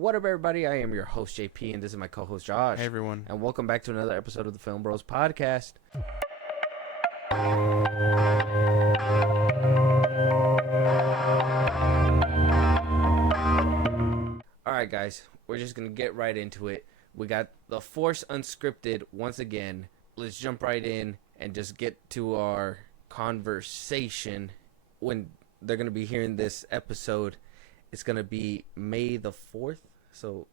What up, everybody? I am your host, JP, and this is my co-host, Josh. Hey, everyone. And welcome back to another episode of the FilmBros podcast. Alright, guys. We're just going to get right into it. We got the Force Unscripted once again. Let's jump right in and just get to our conversation. When they're going to be hearing this episode, it's going to be May the 4th. So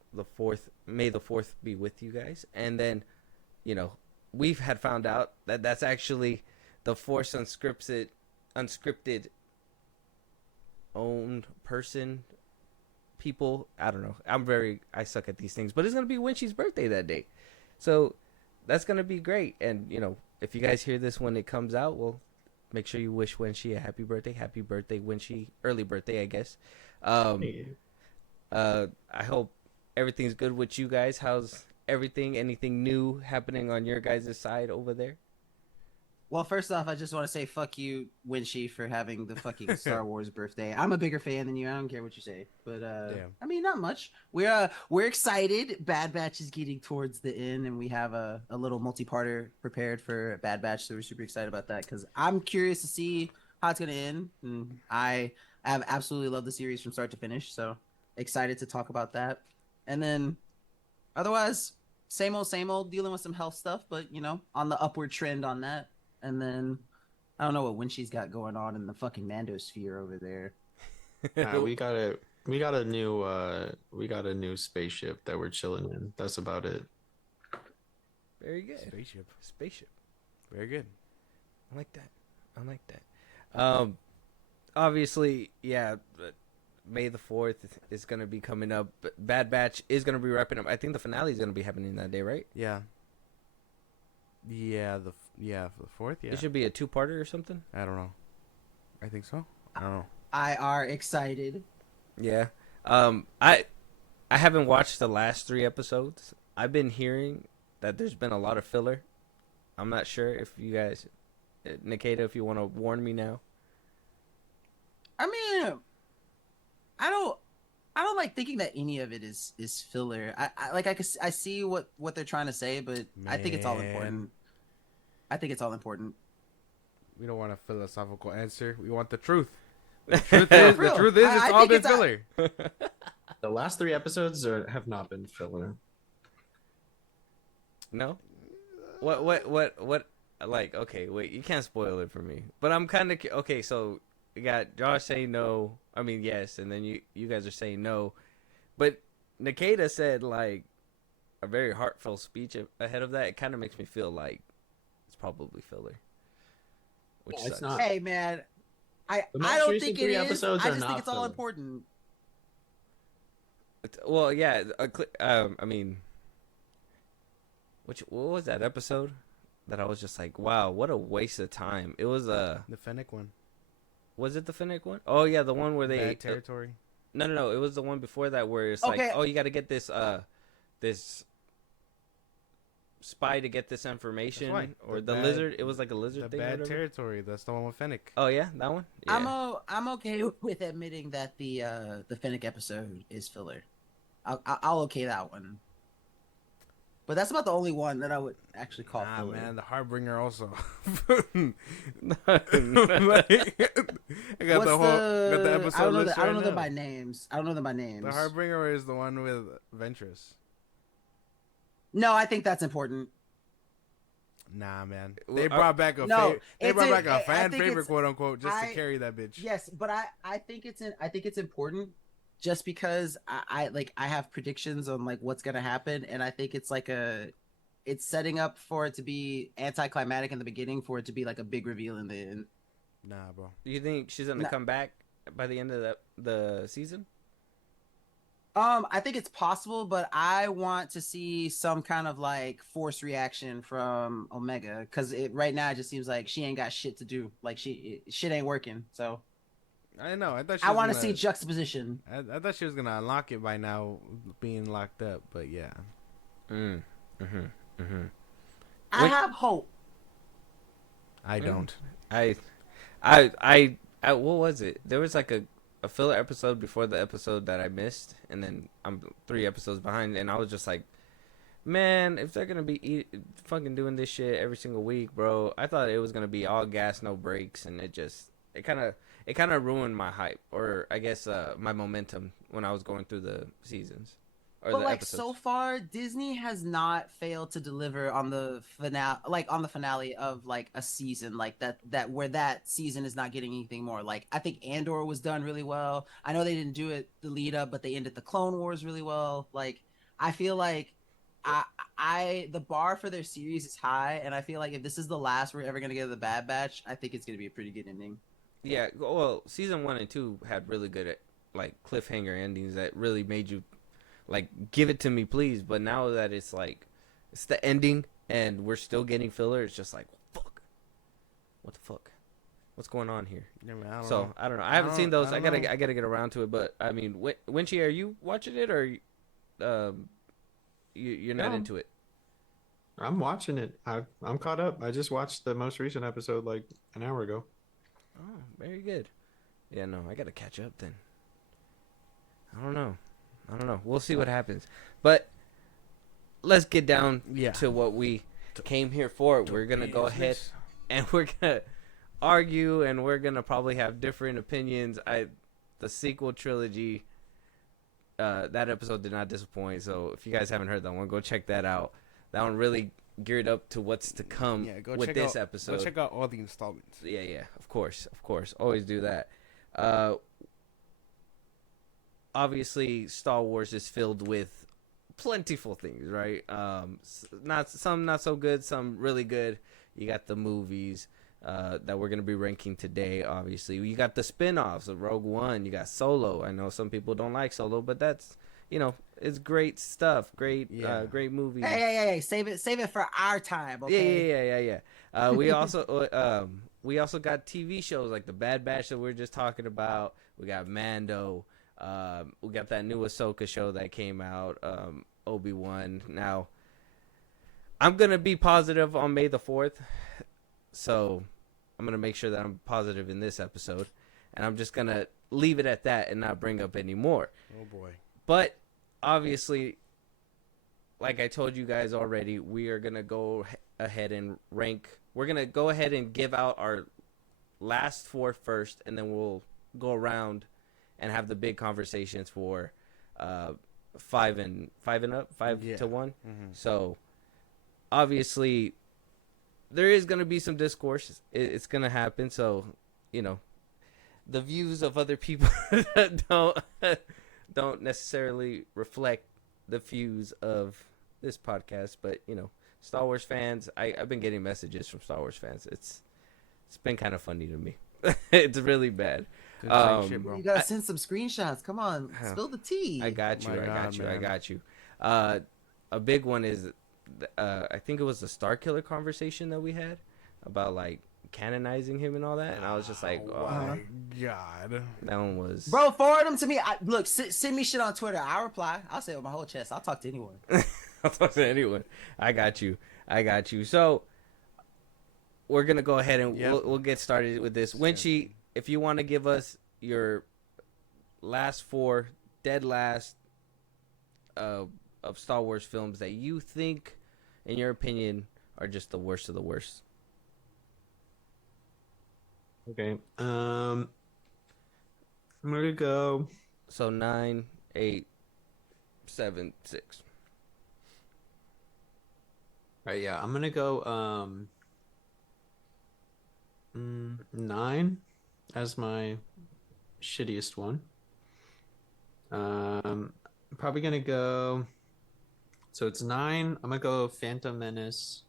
May the 4th be with you guys. And then, we've had found out that that's actually the Force Unscripted owned person, people. I don't know. I suck at these things. But it's going to be Winchie's birthday that day. So that's going to be great. And, if you guys hear this when it comes out, well, make sure you wish Winchie a happy birthday. Happy birthday, Winchie. Early birthday, I guess. I hope everything's good with you guys. How's everything? Anything new happening on your guys' side over there? Well, first off, I just want to say fuck you, Winchie, for having the fucking Star Wars birthday. I'm a bigger fan than you. I don't care what you say, but I mean, not much. We're excited. Bad Batch is getting towards the end, and we have a little multi-parter prepared for Bad Batch, so we're super excited about that because I'm curious to see how it's gonna end. And I have absolutely loved the series from start to finish, so excited to talk about that. And then, otherwise, same old, dealing with some health stuff, but on the upward trend on that. And then I don't know what Winchie's got going on in the fucking Mando sphere over there. We got a new spaceship that we're chilling in. That's about it. Very good. Spaceship. Very good. I like that. Obviously, yeah. May the 4th is going to be coming up. Bad Batch is going to be wrapping up. I think the finale is going to be happening that day, right? Yeah. The 4th. Yeah. It should be a 2-parter or something. I don't know. I think so. I don't know. I are excited. Yeah. I haven't watched the last 3 episodes. I've been hearing that there's been a lot of filler. I'm not sure if you guys, Nikita, if you want to warn me now. I mean, I don't like thinking that any of it is filler. I see what they're trying to say, but I think it's all important. We don't want a philosophical answer. We want the truth. The truth is it's all been filler. The last 3 episodes have not been filler. No? What? Like, okay, wait, you can't spoil it for me. But I'm kind of okay. So we got Josh saying no. I mean yes, and then you guys are saying no. But Nikita said like a very heartfelt speech ahead of that. It kind of makes me feel like it's probably filler. Which sucks. It's not. Hey man, I most don't recent think it 3 is. episodes I are just think not it's all filler. important. Well, yeah. I mean, what was that episode that I was just like, wow, what a waste of time. It was the Fennec one. Was it the Fennec one? Oh yeah, the one where they Bad territory. No. It was the one before that where it's Okay. like, oh, you got to get this this spy to get this information, That's why. or The the bad- lizard. It was like a lizard The thing. or Bad whatever. territory. That's the one with Fennec. Oh yeah, that one. Yeah. I'm okay with admitting that the Fennec episode is filler. I'll okay that one. But that's about the only one that I would actually call Nah, filler. man, the Harbinger also. Yeah. I got the episode. I don't know list I don't know right them now. by names. I don't know them by names. The Harbinger is the one with Ventress. No, I think that's important. Nah, man. Well, They brought back a no, they it's brought a- back a I fan think favorite, it's- quote unquote, just to I- carry that bitch. Yes, but I think it's important just because I have predictions on like what's gonna happen, and I think it's like it's setting up for it to be anticlimactic in the beginning, for it to be like a big reveal in the end. Nah, bro. Do you think she's gonna No. come back by the end of the season? I think it's possible, but I want to see some kind of like force reaction from Omega, because right now it just seems like she ain't got shit to do. Like shit ain't working. So I know. I thought I want to see juxtaposition. I thought she was gonna unlock it by now, being locked up. But yeah. I Wait. have hope. I don't. I what was it? There was like a filler episode before the episode that I missed, and then I'm 3 episodes behind, and I was just like, man, if they're gonna be fucking doing this shit every single week, bro, I thought it was gonna be all gas, no brakes, and it kind of ruined my hype, or I guess my momentum when I was going through the seasons. But like so far, Disney has not failed to deliver on the finale of like a season like that where that season is not getting anything more. Like I think Andor was done really well. I know they didn't do it the lead up, but they ended the Clone Wars really well. Like I feel like the bar for their series is high, and I feel like if this is the last we're ever gonna get of the Bad Batch, I think it's gonna be a pretty good ending. Yeah, well, season 1 and 2 had really good like cliffhanger endings that really made you like give it to me, please. But now that it's like it's the ending and we're still getting filler, it's just like fuck. What the fuck? What's going on here? Yeah, man, I don't know. I haven't seen those. I gotta get around to it. But I mean, Winchie, are you watching it or you're not into it? I'm watching it. I'm caught up. I just watched the most recent episode like an hour ago. Oh, very good. Yeah, no, I gotta catch up then. I don't know. We'll see what happens. But let's get down to what we came here for. We're going to go ahead and we're going to argue, and we're going to probably have different opinions. The sequel trilogy, that episode did not disappoint. So if you guys haven't heard that one, go check that out. That one really geared up to what's to come with this episode. Go check out all the installments. Yeah, of course. Always do that. Obviously, Star Wars is filled with plentiful things, right? Not so good, some really good. You got the movies that we're gonna be ranking today. Obviously, you got the spin-offs of Rogue One. You got Solo. I know some people don't like Solo, but that's it's great stuff. Great movie. Hey! Save it for our time. Okay? Yeah. We also got TV shows like the Bad Batch that we were just talking about. We got Mando. We got that new Ahsoka show that came out, Obi-Wan. Now, I'm going to be positive on May the 4th, so I'm going to make sure that I'm positive in this episode, and I'm just going to leave it at that and not bring up any more. Oh, boy. But, obviously, like I told you guys already, we are going to go ahead and rank. We're going to go ahead and give out our last 4 first, and then we'll go around and have the big conversations for 5 and up, 5 to 1. Mm-hmm. So obviously there is going to be some discourse. It's going to happen. So, the views of other people don't necessarily reflect the views of this podcast. But, Star Wars fans, I've been getting messages from Star Wars fans. It's been kind of funny to me. It's really bad. Shit, bro. You gotta send some screenshots. Come on, spill the tea. I got you. A big one is, I think it was the Starkiller conversation that we had about like canonizing him and all that, and I was just like, oh my god, that one was. Bro, forward them to me. Look, send me shit on Twitter. I'll reply. I'll say it with my whole chest. I'll talk to anyone. I'll talk to anyone. I got you. So we're gonna go ahead and we'll get started with this. Winchie, if you want to give us your last 4 dead last of Star Wars films that you think, in your opinion, are just the worst of the worst. Okay. I'm gonna go. So 9, 8, 7, 6. All right. Yeah, I'm gonna go. 9 as my shittiest one. Probably gonna go. So it's 9. I'm gonna go Phantom Menace.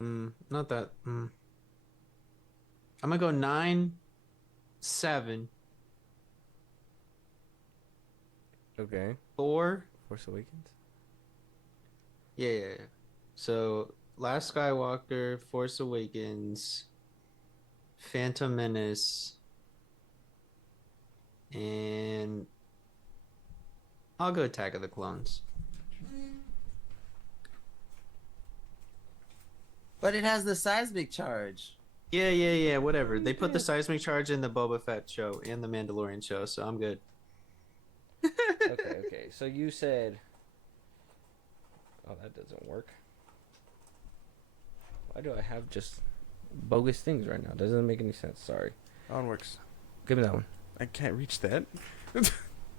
Not that. I'm gonna go 9, 7. Okay. 4. Force Awakens. Yeah. So Last Skywalker, Force Awakens, Phantom Menace, and I'll go Attack of the Clones. But it has the seismic charge. Yeah. Whatever. They put the seismic charge in the Boba Fett show and the Mandalorian show, so I'm good. Okay. So you said, oh, that doesn't work. Why do I have just bogus things right now? Doesn't make any sense. Sorry. That one works. Give me that one. I can't reach that.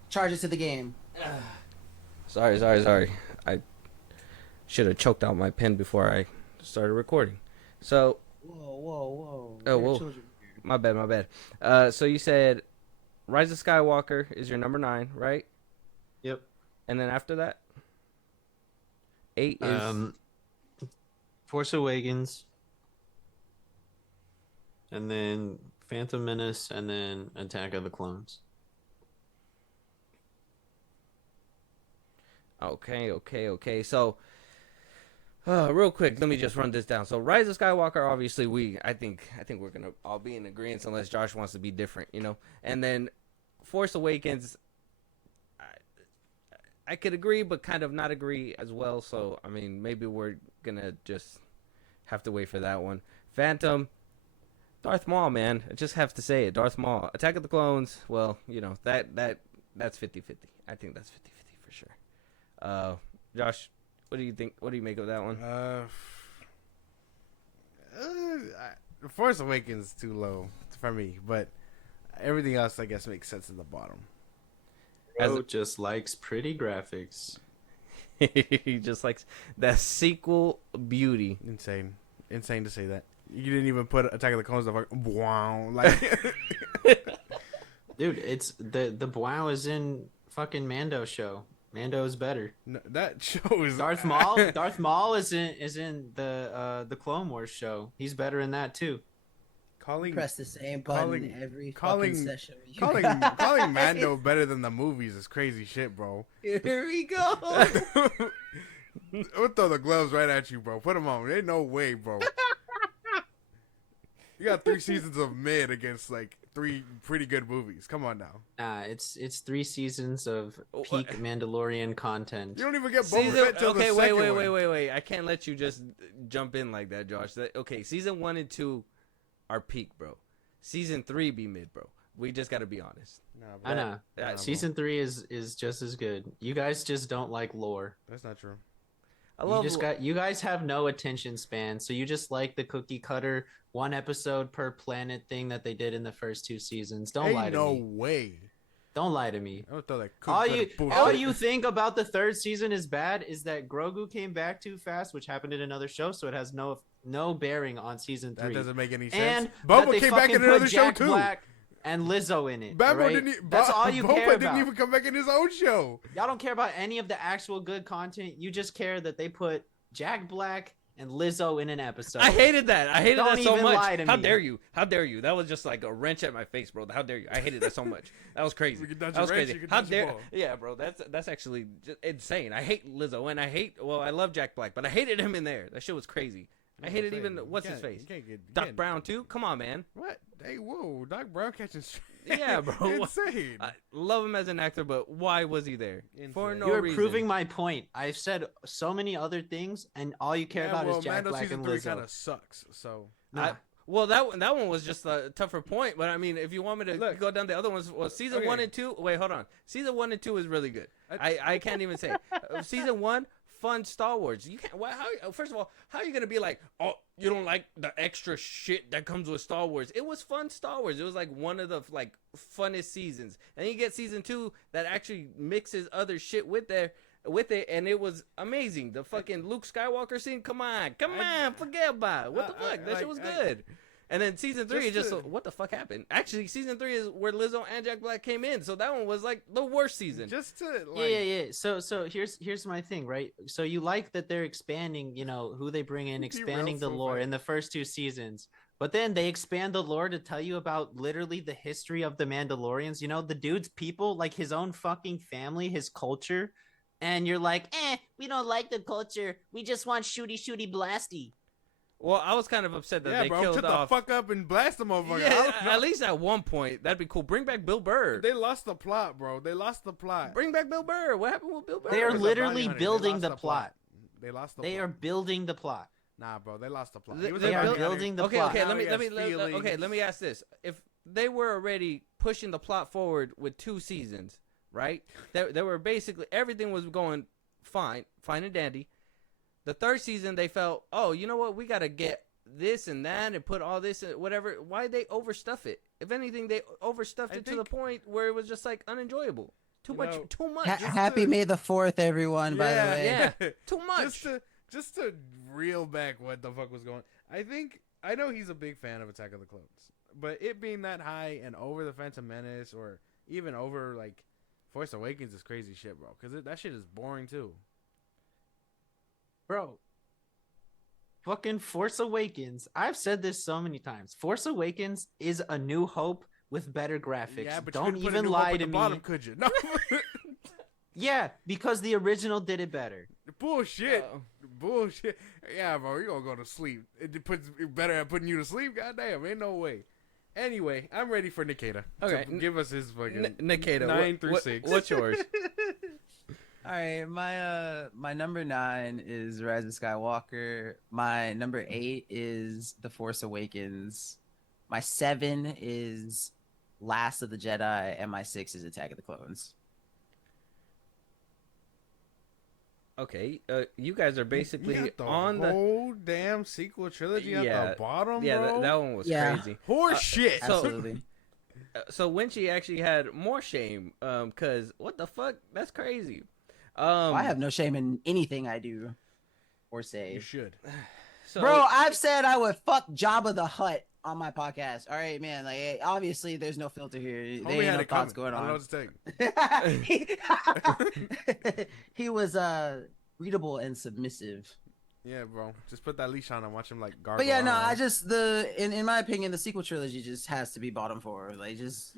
Charge it to the game. Sorry. I should have choked out my pen before I started recording. So. Whoa. Oh, whoa. My bad. So you said Rise of Skywalker is your number 9, right? Yep. And then after that? 8 is... Force Awakens. And then Phantom Menace, and then Attack of the Clones. Okay. So, real quick, let me just run this down. So, Rise of Skywalker, obviously, I think we're gonna all be in agreement unless Josh wants to be different, you know. And then Force Awakens, I could agree, but kind of not agree as well. So, I mean, maybe we're gonna just have to wait for that one. Phantom, Darth Maul, man. I just have to say it, Darth Maul. Attack of the Clones, well, you know, that's 50-50. I think that's 50-50 for sure. Josh, what do you think? What do you make of that one? Force Awakens too low for me, but everything else I guess makes sense in the bottom. Bro just likes pretty graphics. He just likes that sequel beauty. Insane to say that. You didn't even put Attack of the Clones. Wow, like, dude, it's the wow is in fucking Mando show. Mando is better. No, that show is Darth Maul. Darth Maul is in the Clone Wars show. He's better in that too. Press the same button every fucking session. Calling Mando better than the movies is crazy shit, bro. Here we go. We'll throw the gloves right at you, bro. Put them on. Ain't no way, bro. You got 3 seasons of mid against like 3 pretty good movies. Come on now. Nah, it's 3 seasons of peak Mandalorian content. You don't even get Boba Fett till the second one. Wait. I can't let you just jump in like that, Josh. Okay, season 1 and 2 are peak, bro. Season 3 be mid, bro. We just gotta be honest. I know. Season 3 is just as good. You guys just don't like lore. That's not true. You guys have no attention span, so you just like the cookie cutter 1 episode per planet thing that they did in the first 2 seasons. Don't lie to me. No way. Don't lie to me. I would throw that all you think about the 3rd season is bad is that Grogu came back too fast, which happened in another show, so it has no bearing on season 3. That doesn't make any and sense. Boba came back in another show too. Black and Lizzo in it. That's all you care Boba about. didn't even come back in his own show. Y'all don't care about any of the actual good content. You just care that they put Jack Black and Lizzo in an episode. I hated that. I hated that so much. How me. dare you? How dare you? That was just like a wrench at my face, bro. How dare you? I hated that so much. That was crazy. That was crazy. How dare? Yeah, bro. That's actually just insane. I hate Lizzo and I love Jack Black, but I hated him in there. That shit was crazy. I hated even what's his face. Doc Brown too. Come on, man. What? Hey, whoa, Doc Brown catching straight. Yeah, bro. Insane. I love him as an actor, but why was he there? Insane. For no You're reason. proving my point. I've said so many other things, and all you care about is Jack Mando Black season and 3 Lizzo. kind of sucks. So well, that one was just a tougher point. But I mean, if you want me to go down the other ones, well, season 1 and 2. Wait, hold on. Season 1 and 2 is really good. I can't even say season 1. Fun Star Wars. You can't. First of all, how are you gonna be like, oh, you don't like the extra shit that comes with Star Wars? It was fun Star Wars. It was like one of the like funnest seasons. And you get season 2 that actually mixes other shit with it, and it was amazing. The fucking Luke Skywalker scene. Come on, forget about it. What the fuck? That shit was good. And then season 3 is just what the fuck happened? Actually, season 3 is where Lizzo and Jack Black came in, so that one was like the worst season. Yeah. So here's my thing, right? So you like that they're expanding, you know, who they bring in, expanding the lore in the first 2 seasons, but then they expand the lore to tell you about literally the history of the Mandalorians. You know, the dude's people, like his own fucking family, his culture, and you're like, we don't like the culture. We just want shooty blasty. Well, I was kind of upset that they killed shut off. the fuck up and blast them over. Yeah, at least at one point, that'd be cool. Bring back Bill Burr. They lost the plot, bro. They lost the plot. Bring back Bill Burr. What happened with Bill Burr? They are literally building the plot. They lost the They plot. are building the plot. Nah, bro, they lost the plot. They- He was they're about to build- get building it. the Okay, plot. okay. Now Let me he let has me let, okay. feelings. Let me ask this: if they were already pushing the plot forward with 2 seasons, right? They were basically everything was going fine and dandy. The 3rd season, they felt, oh, you know what? We gotta get this and that and put all this and whatever. Why they overstuff it? If anything, they overstuffed it to the point where it was just like unenjoyable. Too much. Too much. Happy May the 4th, everyone. By the way, Yeah. Too much. Just to reel back what the fuck was going. I know he's a big fan of Attack of the Clones, but it being that high and over the Phantom Menace or even over like Force Awakens is crazy shit, bro. Because that shit is boring too. Bro, fucking Force Awakens. I've said this so many times. Force Awakens is A New Hope with better graphics. Yeah, but don't you couldn't put even a New lie Hope at to the me. bottom, could you? No. Yeah, because the original did it better. Bullshit. Bullshit. Yeah, bro, you gonna go to sleep. It better at putting you to sleep. Goddamn, ain't no way. Anyway, I'm ready for Nikita. Okay, So give us his fucking Nikita, 9 through 6. What's yours? All right, my number 9 is Rise of Skywalker. My number 8 is The Force Awakens. My 7 is Last of the Jedi, and my 6 is Attack of the Clones. Okay, you guys are basically You got the on the whole damn sequel trilogy at Yeah. the bottom, yeah. bro. That one was Yeah. crazy. Horse shit. So- Absolutely. So Winchie actually had more shame, cause what the fuck? That's crazy. I have no shame in anything I do or say. You should. So, Bro, I've said I would fuck Jabba the Hutt on my podcast. All right, man. Like, obviously, there's no filter here. There Homie ain't had no it thoughts coming. going I don't know on. what to tell you. He was readable and submissive. Yeah, bro. Just put that leash on and watch him like gargle. But yeah, no, don't know. I just in my opinion, the sequel trilogy just has to be bottom 4. Like, just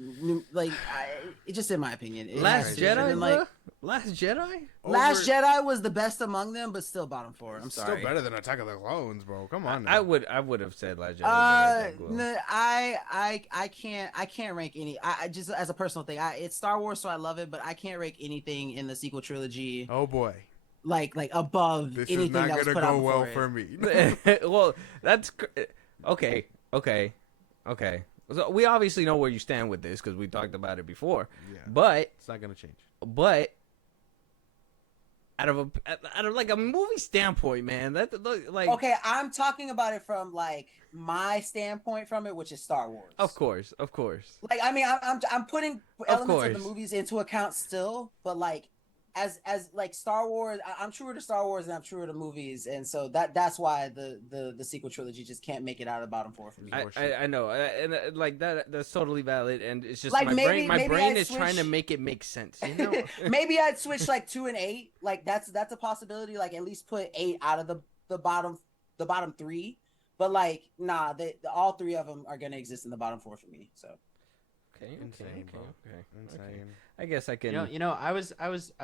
just in my opinion. It Last has to. Jedi, And then, bro? Last Jedi? Last Jedi was the best among them, but still bottom 4. I'm sorry. Still better than Attack of the Clones, bro. Come on. Now. I would have said Last Jedi. but I think, well, No, I can't rank any. I just as a personal thing. It's Star Wars, so I love it, but I can't rank anything in the sequel trilogy Oh boy, like above this anything is not that was gonna put out go well before it. for me. well, that's okay. So we obviously know where you stand with this because we talked about it before. Yeah, But it's not gonna change. out of like a movie standpoint, man, that like Okay, I'm talking about it from like my standpoint from it, which is Star Wars. of course. Like, I mean, I'm putting elements of the course. movies into account still, but like as like Star Wars, I'm truer to Star Wars and I'm truer to movies, and so that's why the sequel trilogy just can't make it out of the bottom 4 for me. I know, and like that's totally valid, and it's just Like, my maybe brain I'd is trying to switch- make it make sense. You know? Maybe I'd switch like 2 and 8. Like that's a possibility. Like at least put 8 out of the bottom 3. But like nah, all 3 of them are gonna exist in the bottom 4 for me. So Okay. Insane, bro. Insane. I guess I can. You know, I was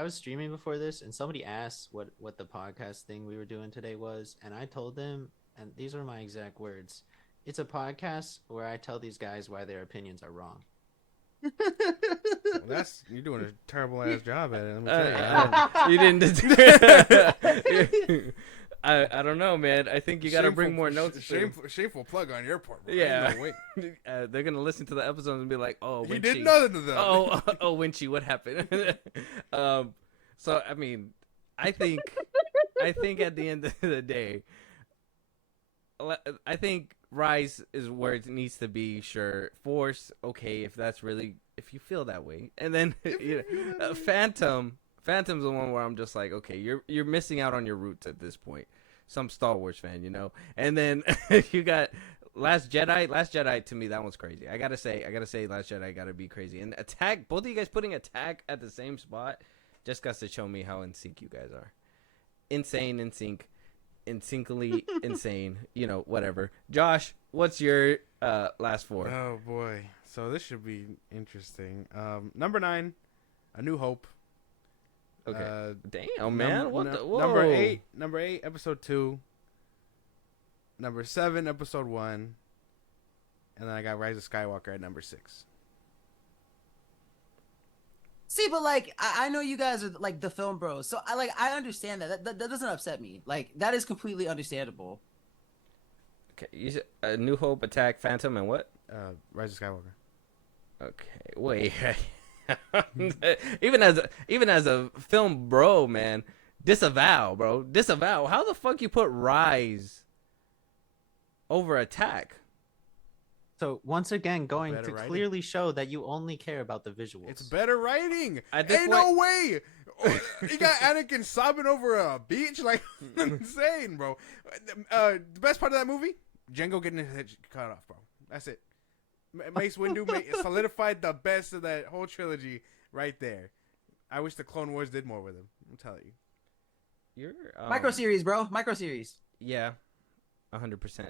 streaming before this, and somebody asked what the podcast thing we were doing today was, and I told them, and these are my exact words: it's a podcast where I tell these guys why their opinions are wrong. Well, you're doing a terrible ass job at it. Let me tell you. You didn't. I don't know, man. I think you got to bring more notes. Shameful plug on your part, bro. Yeah. Ain't no way. They're gonna listen to the episodes and be like, "Oh, He Winchie. did nothing to them. Oh, Winchie, what happened?" So I mean, I think at the end of the day, I think Rise is where it needs to be. Sure, Force, okay, if you feel that way, and then Phantom's the one where I'm just like, okay, you're missing out on your roots at this point. Some Star Wars fan, you know. And then you got Last Jedi. Last Jedi, to me, that one's crazy. I gotta say, Last Jedi gotta be crazy. And Attack, both of you guys putting Attack at the same spot, just got to show me how in sync you guys are. Insane in sync, insyncly insane. You know, whatever. Josh, what's your last 4? Oh boy, so this should be interesting. Number 9, A New Hope. Okay. Damn, man. Whoa. Number 8, episode 2. Number 7, episode 1. And then I got Rise of Skywalker at number 6. see, but like I know you guys are like the film bros, so I understand that doesn't upset me. Like that is completely understandable. Okay, you said A New Hope, Attack, Phantom, and what? Rise of Skywalker. Okay, wait. even as a film bro, man, disavow, bro, disavow. How the fuck you put Rise over Attack? So once again, going Better to writing. clearly show that you only care about the visuals. It's better writing. At this Ain't point- no way. You got Anakin sobbing over a beach, like insane, bro. The best part of that movie, Jango getting his head cut off, bro. That's it. Mace Windu solidified the best of that whole trilogy right there. I wish the Clone Wars did more with him. I'm telling you. You're Micro series, bro. Micro series. Yeah, 100%.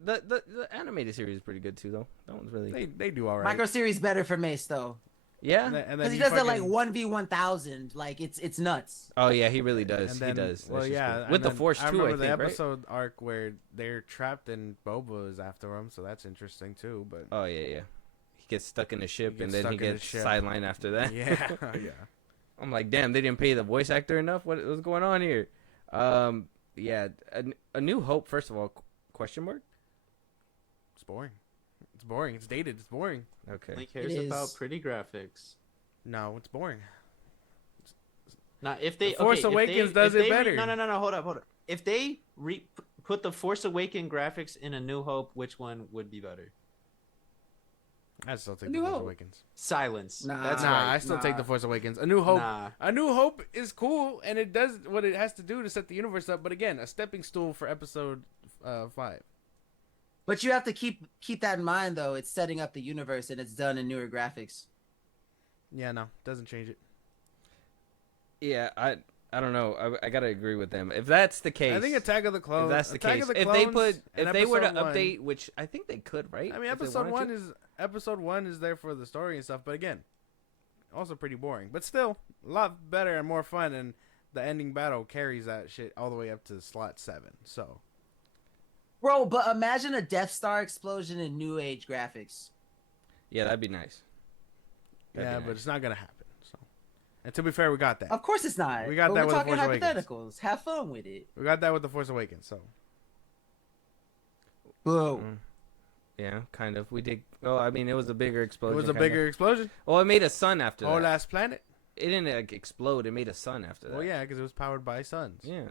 The animated series is pretty good too, though. That one's really They do all right. Micro series better for Mace though, yeah. And then because he does that like 1v1000. Like it's nuts. Oh yeah, he really does. And then, He does. Well, That's just yeah. cool. and With the then Force I too, remember I think, the right? episode arc where they're trapped and Boba is after them, so that's interesting too. But Oh yeah. He gets stuck in a ship, gets and then stuck he in a gets ship. sidelined after that. yeah, yeah. I'm like, damn, they didn't pay the voice actor enough. What's going on here? Yeah, a New Hope. First of all, question mark. It's boring. It's boring. It's dated. It's boring. Okay. Only cares It about is. pretty graphics. No, it's boring. Now, if they The Force if they- Awakens if does they it better. No, hold up. If they put the Force Awakens graphics in A New Hope, which one would be better? I still take A the New Force Hope. Awakens. Silence. Nah. That's Nah, right. I still take Nah. the Force Awakens. A New Hope. Nah. A New Hope is cool, and it does what it has to do to set the universe up. But again, a stepping stool for Episode 5. But you have to keep that in mind though. It's setting up the universe and it's done in newer graphics. Yeah, no, doesn't change it. Yeah, I don't know. I gotta agree with them. If that's the case, I think Attack of the Clones. if that's the Attack case, of the if they Clones put, and if they were to Episode 1 update, which I think they could, right? I mean, If they Episode wanted to. Episode 1 is there for the story and stuff. But again, also pretty boring. But still, a lot better and more fun. And the ending battle carries that shit all the way up to slot 7. So. Bro, but imagine a Death Star explosion in new age graphics. Yeah, that'd be nice. That'd Yeah, be but nice. it's not gonna happen. So, and to be fair, we got that. Of course it's not. We got but that we're with The talking Force Awakens. hypotheticals. Have fun with it. We got that with the Force Awakens. So, Boo. Yeah, kind of. We did. Oh, I mean, it was a bigger it explosion. was a kinda. bigger explosion. Well, it made a sun after Whole that. last planet. It didn't like explode. It made a sun after that. Well, yeah, because it was powered by suns. Yeah.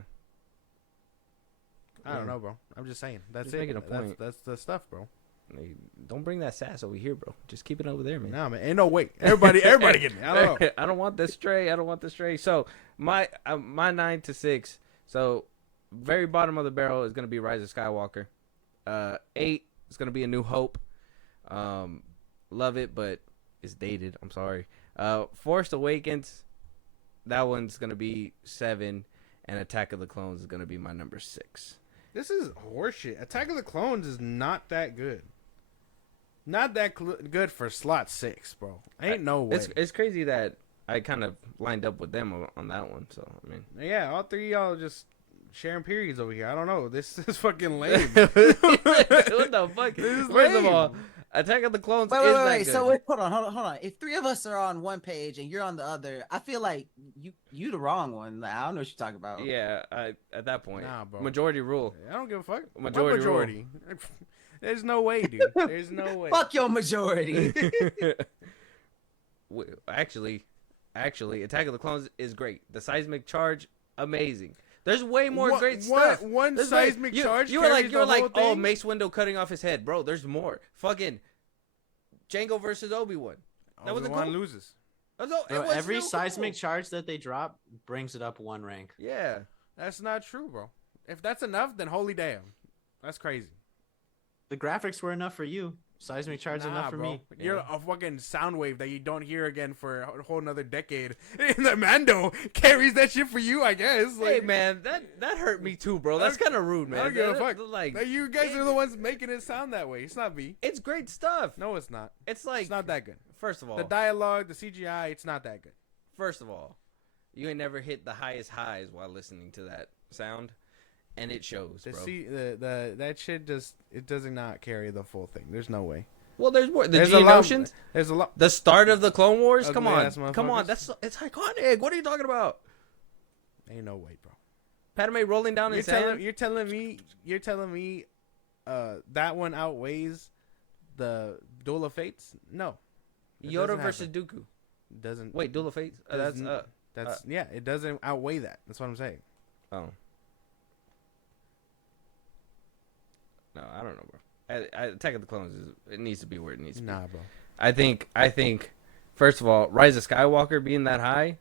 I don't Yeah. know, bro. I'm just saying. That's Just it. making a point. That's the stuff, bro. Like, don't bring that sass over here, bro. Just keep it over there, man. Nah, man. Ain't no way. Everybody get me. I don't know. I don't want this stray. I don't want this stray. So my 9 to 6. So very bottom of the barrel is gonna be Rise of Skywalker. 8 is gonna be A New Hope. Love it, but it's dated. I'm sorry. Force Awakens. That one's gonna be 7, and Attack of the Clones is gonna be my number 6. This is horseshit. Attack of the Clones is not that good. Not that good for slot 6, bro. Ain't no way. It's crazy that I kind of lined up with them on that one. So I mean, Yeah, all three of y'all just sharing periods over here. I don't know. This is fucking lame. what the fuck? This is First of lame. all, Attack of the Clones Wait, is wait, that wait. good. So wait, hold on. If 3 of us are on one page and you're on the other, I feel like you the wrong one. Like, I don't know what you're talking about. Yeah, at that point, Nah, bro. majority rule. I don't give a fuck. What Majority rule. majority? There's no way, dude. There's no way. Fuck your majority. Actually, Attack of the Clones is great. The seismic charge, amazing. There's way more great stuff. One There's seismic charge. You were like, carries the whole oh, thing? Mace Windu cutting off his head, bro. There's more. Fucking Django versus Obi-Wan. That wasn't Obi-Wan cool. loses. Bro, every seismic charge that they drop brings it up 1 rank. Yeah. That's not true, bro. If that's enough, then holy damn, that's crazy. The graphics were enough for you. Seismic charge enough for me. You're a fucking sound wave that you don't hear again for a whole another decade. And the Mando carries that shit for you, I guess. Hey Like, man, that hurt me too, bro. That's kind of rude, man. I don't give a That- fuck. Like, you guys are the ones making it sound that way. It's not me. it's great stuff. No, it's not. It's like It's not that good. First of all, The dialogue, the CGI, it's not that good. first of all, you ain't never hit the highest highs while listening to that sound, and it shows, bro. That shit just it does not carry the full thing. There's no way. Well, there's more. The There's G a lot. emotions, There's a lot. the start of the Clone Wars. Come Ugly on, ass come on. motherfuckers. It's iconic. What are you talking about? Ain't no way, bro. Padme rolling down his hand. You're telling me, that one outweighs the Duel of Fates? No. Yoda versus Dooku. Doesn't. Wait, Duel of Fates? Yeah, it doesn't outweigh that. That's what I'm saying. Oh. No, I don't know, bro. Attack of the Clones it needs to be where it needs to be. Nah, bro. I think, first of all, Rise of Skywalker being that high.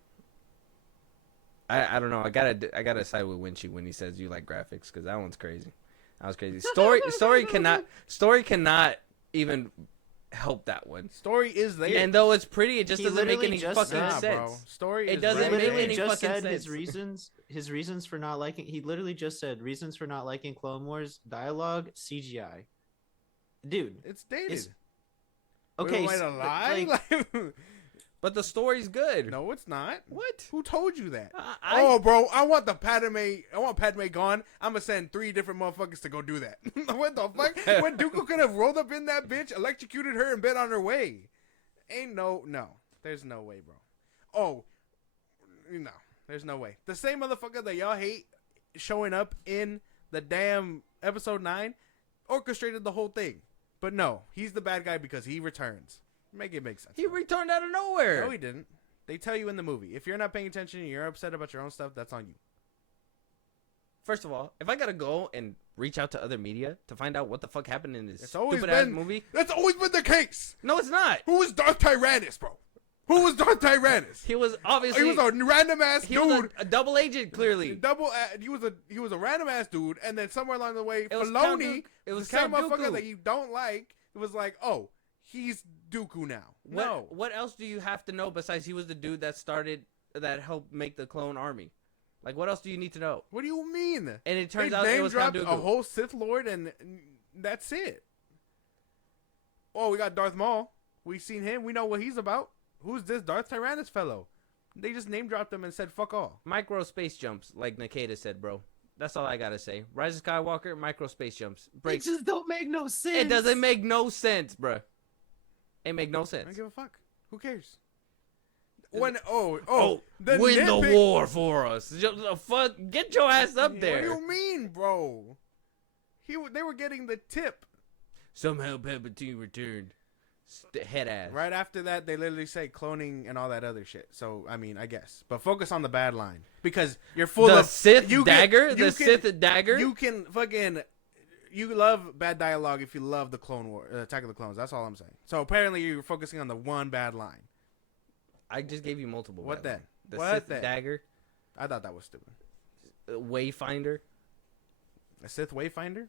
I don't know. I gotta side with Winchie when he says you like graphics because that one's crazy. That was crazy. Story cannot even help that one. Story is there, and though it's pretty, it just doesn't make any fucking sense. Bro. Story. It doesn't make any just fucking said sense. His reasons for not liking. He literally just said reasons for not liking Clone Wars dialogue CGI. Dude, it's dated. Okay, so, lie. But the story's good. No, it's not. What? Who told you that? Oh, bro, I want Padme gone. I'm gonna send 3 different motherfuckers to go do that. What the fuck? When Dooku could have rolled up in that bitch, electrocuted her, and been on her way. No. There's no way, bro. Oh, no. There's no way. The same motherfucker that y'all hate showing up in the damn episode 9 orchestrated the whole thing. But no, he's the bad guy because he returns. Make sense. He returned out of nowhere. No, he didn't. They tell you in the movie. If you're not paying attention and you're upset about your own stuff, that's on you. First of all, if I gotta go and reach out to other media to find out what the fuck happened in this stupid-ass movie... That's always been the case! No, it's not! Who was Darth Tyrannus, bro? Who was Darth Tyrannus? He was obviously... He was a random-ass dude. He was a double agent, clearly. He was a random-ass dude, and then somewhere along the way, Filoni, the same motherfucker that you don't like, was like, oh, he's Dooku now. What else do you have to know besides he was the dude that helped make the clone army? Like, what else do you need to know? What do you mean? And it turns out it was Count Dooku. A whole Sith Lord, and that's it. Oh, we got Darth Maul. We've seen him. We know what he's about. Who's this Darth Tyrannus fellow? They just name dropped him and said fuck all. Micro space jumps, like Nikita said, bro. That's all I gotta say. Rise of Skywalker, micro space jumps. It just don't make no sense. It doesn't make no sense, bro. It make no sense. I don't give a fuck. Who cares? Win the war for us. Fuck, get your ass up there. What do you mean, bro? They were getting the tip. Somehow Palpatine returned. Head ass. Right after that, they literally say cloning and all that other shit. So, I mean, I guess. But focus on the bad line. Because you're full of... Sith dagger? Sith dagger? You can fucking... You love bad dialogue if you love the Clone War, Attack of the Clones. That's all I'm saying. So apparently you're focusing on the one bad line. I just gave you multiple. What then? The Sith dagger. I thought that was stupid. Wayfinder. A Sith Wayfinder?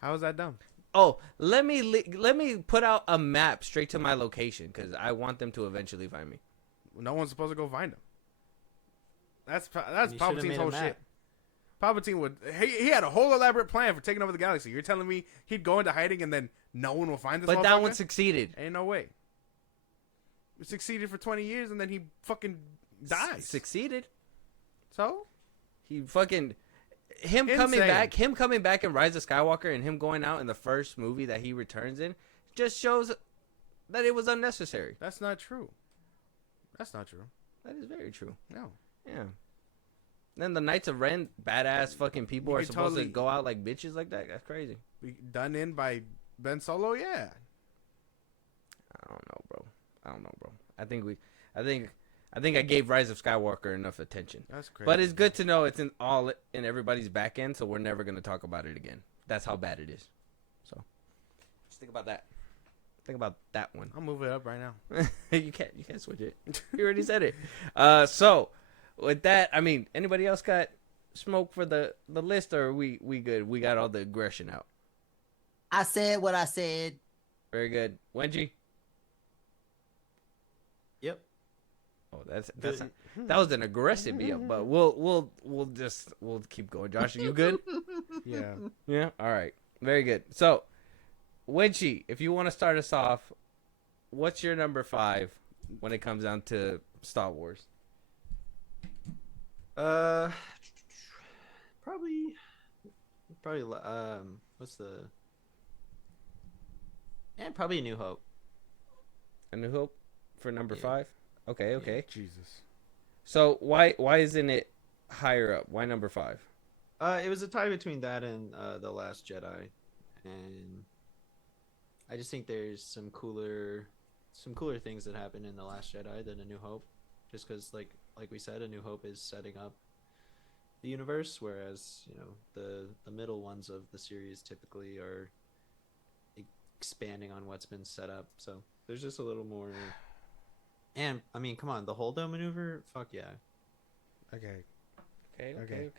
How is that dumb? Oh, let me put out a map straight to my location because I want them to eventually find me. No one's supposed to go find them. That's Palpatine's whole shit. Palpatine he had a whole elaborate plan for taking over the galaxy. You're telling me he'd go into hiding and then no one will find this But that one succeeded. Ain't no way. He succeeded for 20 years and then he fucking dies. Succeeded. So? He fucking... Him coming back in Rise of Skywalker and him going out in the first movie that he returns in just shows that it was unnecessary. That's not true. That's not true. That is very true. No. Yeah. Then the Knights of Ren, badass fucking people are supposed to go out like bitches like that. That's crazy. Done in by Ben Solo, yeah. I don't know, bro. I think I gave Rise of Skywalker enough attention. That's crazy. But it's good to know it's in everybody's back end, so we're never gonna talk about it again. That's how bad it is. So just think about that. Think about that one. I'll move it up right now. You can't switch it. You already said it. So with that, I mean, anybody else got smoke for the list, or are we good? We got all the aggression out. I said what I said. Very good. Wenji? Yep. Oh, that was an aggressive yep, but we'll keep going. Josh, are you good? Yeah. Yeah? All right. Very good. So, Wenchi, if you want to start us off, what's your number 5 when it comes down to Star Wars? Probably what's the probably A New Hope. A New Hope for number 5? Okay. Jesus. So why isn't it higher up? Why number 5? It was a tie between that and The Last Jedi, and I just think there's some cooler things that happen in The Last Jedi than A New Hope, just because like we said, A New Hope is setting up the universe, whereas the middle ones of the series typically are expanding on what's been set up. So there's just a little more. And I mean, come on, the Holdo maneuver, fuck yeah. Okay.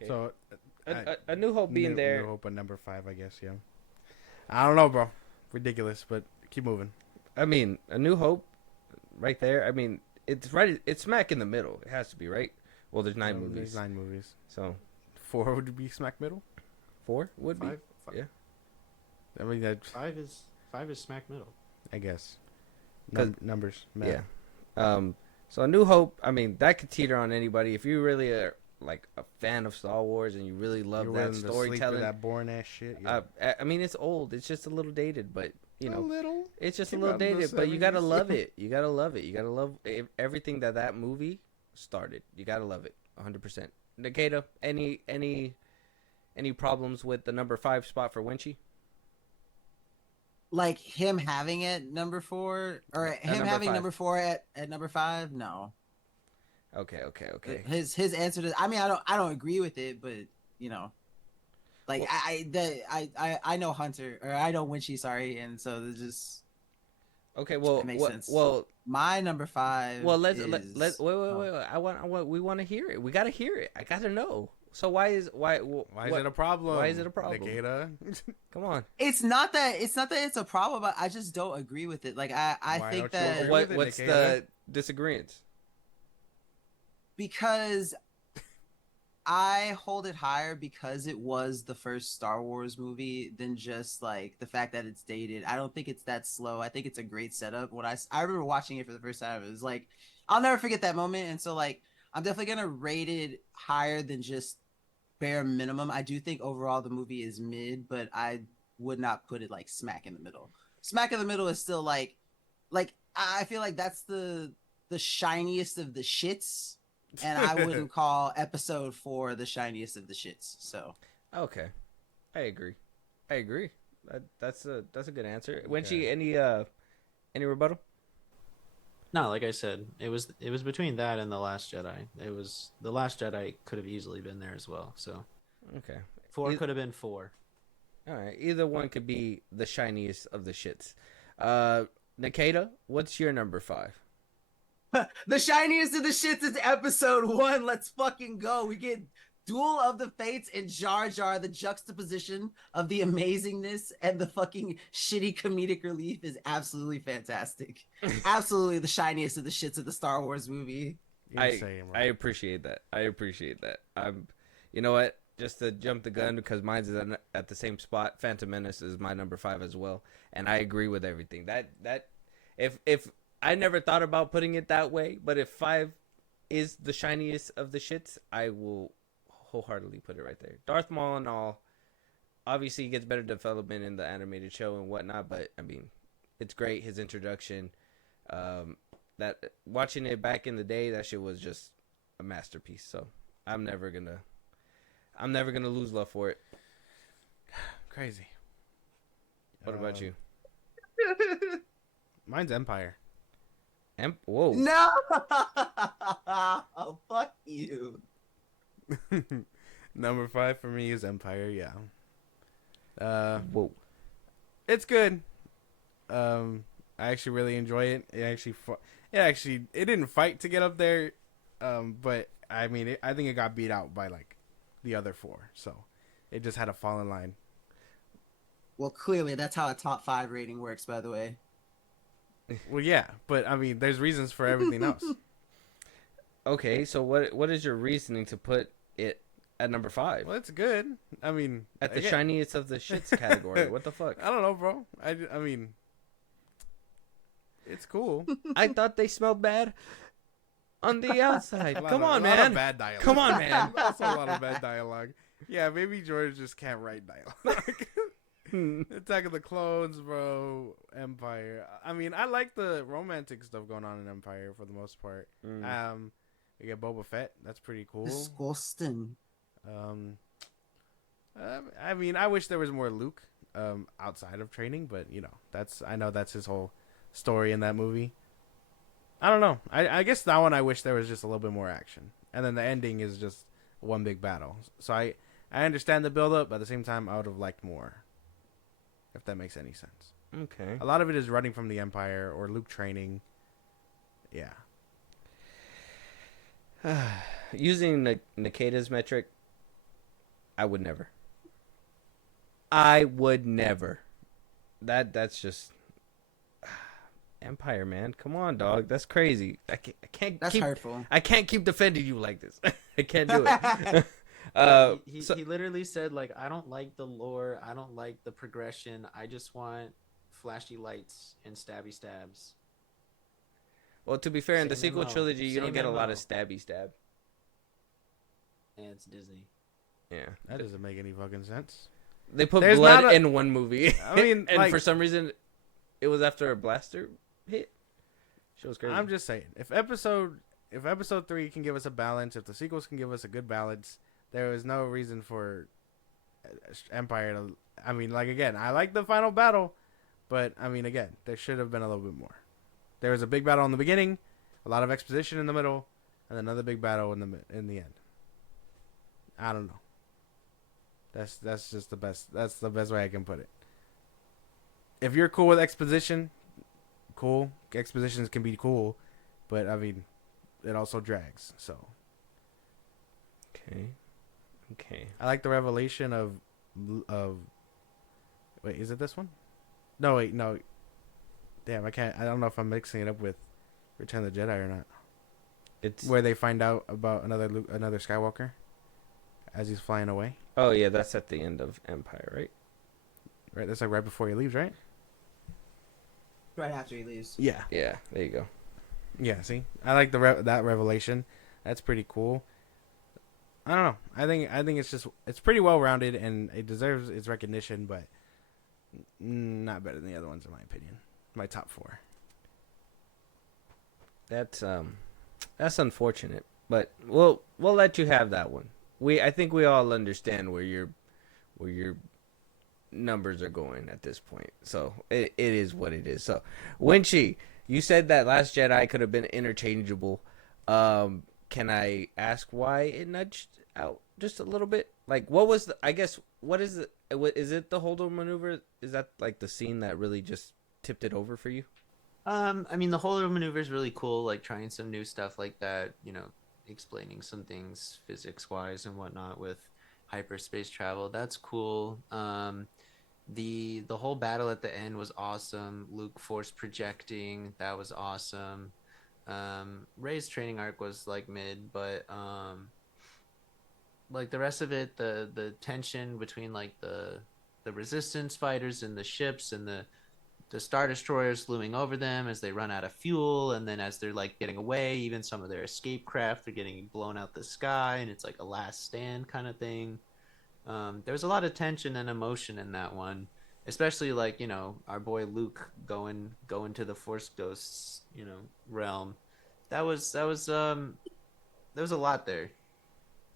So So a New Hope being there. New Hope at number 5, I guess. Yeah. I don't know, bro. Ridiculous, but keep moving. I mean, A New Hope, right there. I mean, it's right. It's smack in the middle. It has to be, right? Well, there's 9 movies. There's 9 movies. So 4 would be smack middle. 4 would be. Yeah. I mean, that's 5 is smack middle. I guess. 'Cause- Numbers. Matter. Yeah. So A New Hope. I mean, that could teeter on anybody if you really are like a fan of Star Wars and you really love You're that willing to sleep with storytelling. that boring ass shit. Yeah. I mean, it's old. It's just a little dated, but a little. it's just a Came little out in the dated. But you gotta 70s. love it. You gotta love it. You gotta love everything that movie started. You gotta love it, 100%. Nikita, any problems with the number 5 spot for Winchie? Like him having it number 4, or him number having 5. number 4 at number 5? No. Okay. His answer to, I mean, I don't agree with it, but like Well- I know Hunter, or I know Winchie, sorry, and so there's just Okay, well, It makes sense. well, my number 5. well. Let's is, wait. I want. We want to hear it. We gotta hear it. I gotta know. So why is Why is it a problem? Why is it a problem? Nikita? Come on. It's not that it's a problem, but I just don't agree with it. Like I Why think don't you that agree with it, What's Nikita? the disagreement? because I hold it higher because it was the first Star Wars movie than just like the fact that it's dated. I don't think it's that slow. I think it's a great setup. When I remember watching it for the first time, it was like I'll never forget that moment. And so like I'm definitely gonna rate it higher than just bare minimum. I do think overall the movie is mid, but I would not put it like smack in the middle. Smack in the middle is still like I feel like that's the shiniest of the shits. And I wouldn't call episode 4 the shiniest of the shits. So Okay, I agree. That's a good answer. Okay. Winchie, any rebuttal? No, like I said, it was between that and The Last Jedi. The Last Jedi could have easily been there as well. So Okay. 4 could have been 4. All right. Either one could be the shiniest of the shits. Nikita, what's your number 5? the shiniest of the shits is episode 1. Let's fucking go. We get Duel of the Fates and Jar Jar. The juxtaposition of the amazingness and the fucking shitty comedic relief is absolutely fantastic. Absolutely the shiniest of the shits of the Star Wars movie. Insane, bro. I appreciate that. You know what? Just to jump the gun, because mine's at the same spot. Phantom Menace is my number 5 as well, and I agree with everything. That if I never thought about putting it that way, but if 5 is the shiniest of the shits, I will wholeheartedly put it right there. Darth Maul and all, obviously he gets better development in the animated show and whatnot, but I mean, it's great, his introduction. That watching it back in the day, that shit was just a masterpiece. So I'm never gonna lose love for it. Crazy. What about you? Mine's Empire. Whoa. No! Oh, fuck you. Number 5 for me is Empire. Yeah. Whoa. It's good. I actually really enjoy it. It didn't fight to get up there, but I mean, I think it got beat out by like the other 4, so it just had to fall in line. Well, clearly that's how a top 5 rating works, by the way. Well, yeah, but I mean, there's reasons for everything else. Okay, so what is your reasoning to put it at number 5? Well, it's good. I mean, At the again, shiniest of the shits category. What the fuck? I don't know, bro. I mean, it's cool. I thought they smelled bad on the outside. Come on, A lot of man. bad dialogue. Come on, man. That's a lot of bad dialogue. Yeah, maybe George just can't write dialogue. Attack of the Clones, bro. Empire. I mean, I like the romantic stuff going on in Empire for the most part. We get Boba Fett. That's pretty cool. Disgusting. I mean, I wish there was more Luke outside of training, but I know that's his whole story in that movie. I don't know. I guess that one I wish there was just a little bit more action, and then the ending is just one big battle. So I understand the build up, but at the same time, I would have liked more. If that makes any sense. Okay. A lot of it is running from the Empire or Luke training. Yeah. Using Nikeda's metric, I would never. That's just Empire, man. Come on, dog. That's crazy. I can't. That's keep, hurtful. I can't keep defending you like this. I can't do it. He literally said, like, I don't like the lore. I don't like the progression. I just want flashy lights and stabby stabs. Well, to be fair, in the Same sequel MO. trilogy, you don't Same get a lot MO. of stabby stab. And it's Disney. Yeah. That doesn't make any fucking sense. They put There's blood not a- in one movie. I mean, and like- for some reason, it was after a blaster hit. Shit was crazy. I'm just saying, if episode 3 can give us a balance, if the sequels can give us a good balance, there is no reason for Empire to. I mean, like, again, I like the final battle, but I mean, again, there should have been a little bit more. There was a big battle in the beginning, a lot of exposition in the middle, and another big battle in the end. I don't know. That's just the best. That's the best way I can put it. If you're cool with exposition, cool. Expositions can be cool, but I mean, it also drags. So. Okay. I like the revelation of. Wait, is it this one? No, wait, no. Damn, I can't. I don't know if I'm mixing it up with Return of the Jedi or not. It's Where they find out about another Skywalker as he's flying away. Oh yeah, that's at the end of Empire, right? Right, that's like right before he leaves, right? Right after he leaves. Yeah. Yeah, there you go. Yeah. See, I like that revelation. That's pretty cool. I don't know. I think it's pretty well rounded and it deserves its recognition, but not better than the other ones in my opinion. My top 4. That's unfortunate, but we'll let you have that one. I think we all understand where your numbers are going at this point. So it is what it is. So Winchie, you said that Last Jedi could have been interchangeable. Can I ask why it nudged out just a little bit? Like, what was what is it? Is it the holdover maneuver? Is that like the scene that really just tipped it over for you? I mean, the whole maneuver is really cool, like trying some new stuff like that, explaining some things physics-wise and whatnot with hyperspace travel. That's cool. The whole battle at the end was awesome. Luke force projecting, that was awesome. Rey's training arc was like mid, but like the rest of it, the tension between like the resistance fighters and the ships and the Star Destroyers looming over them as they run out of fuel, and then as they're like getting away, even some of their escape craft are getting blown out the sky, and it's like a last stand kind of thing. There's a lot of tension and emotion in that one, especially like our boy Luke going to the Force Ghosts realm. That was there was a lot there.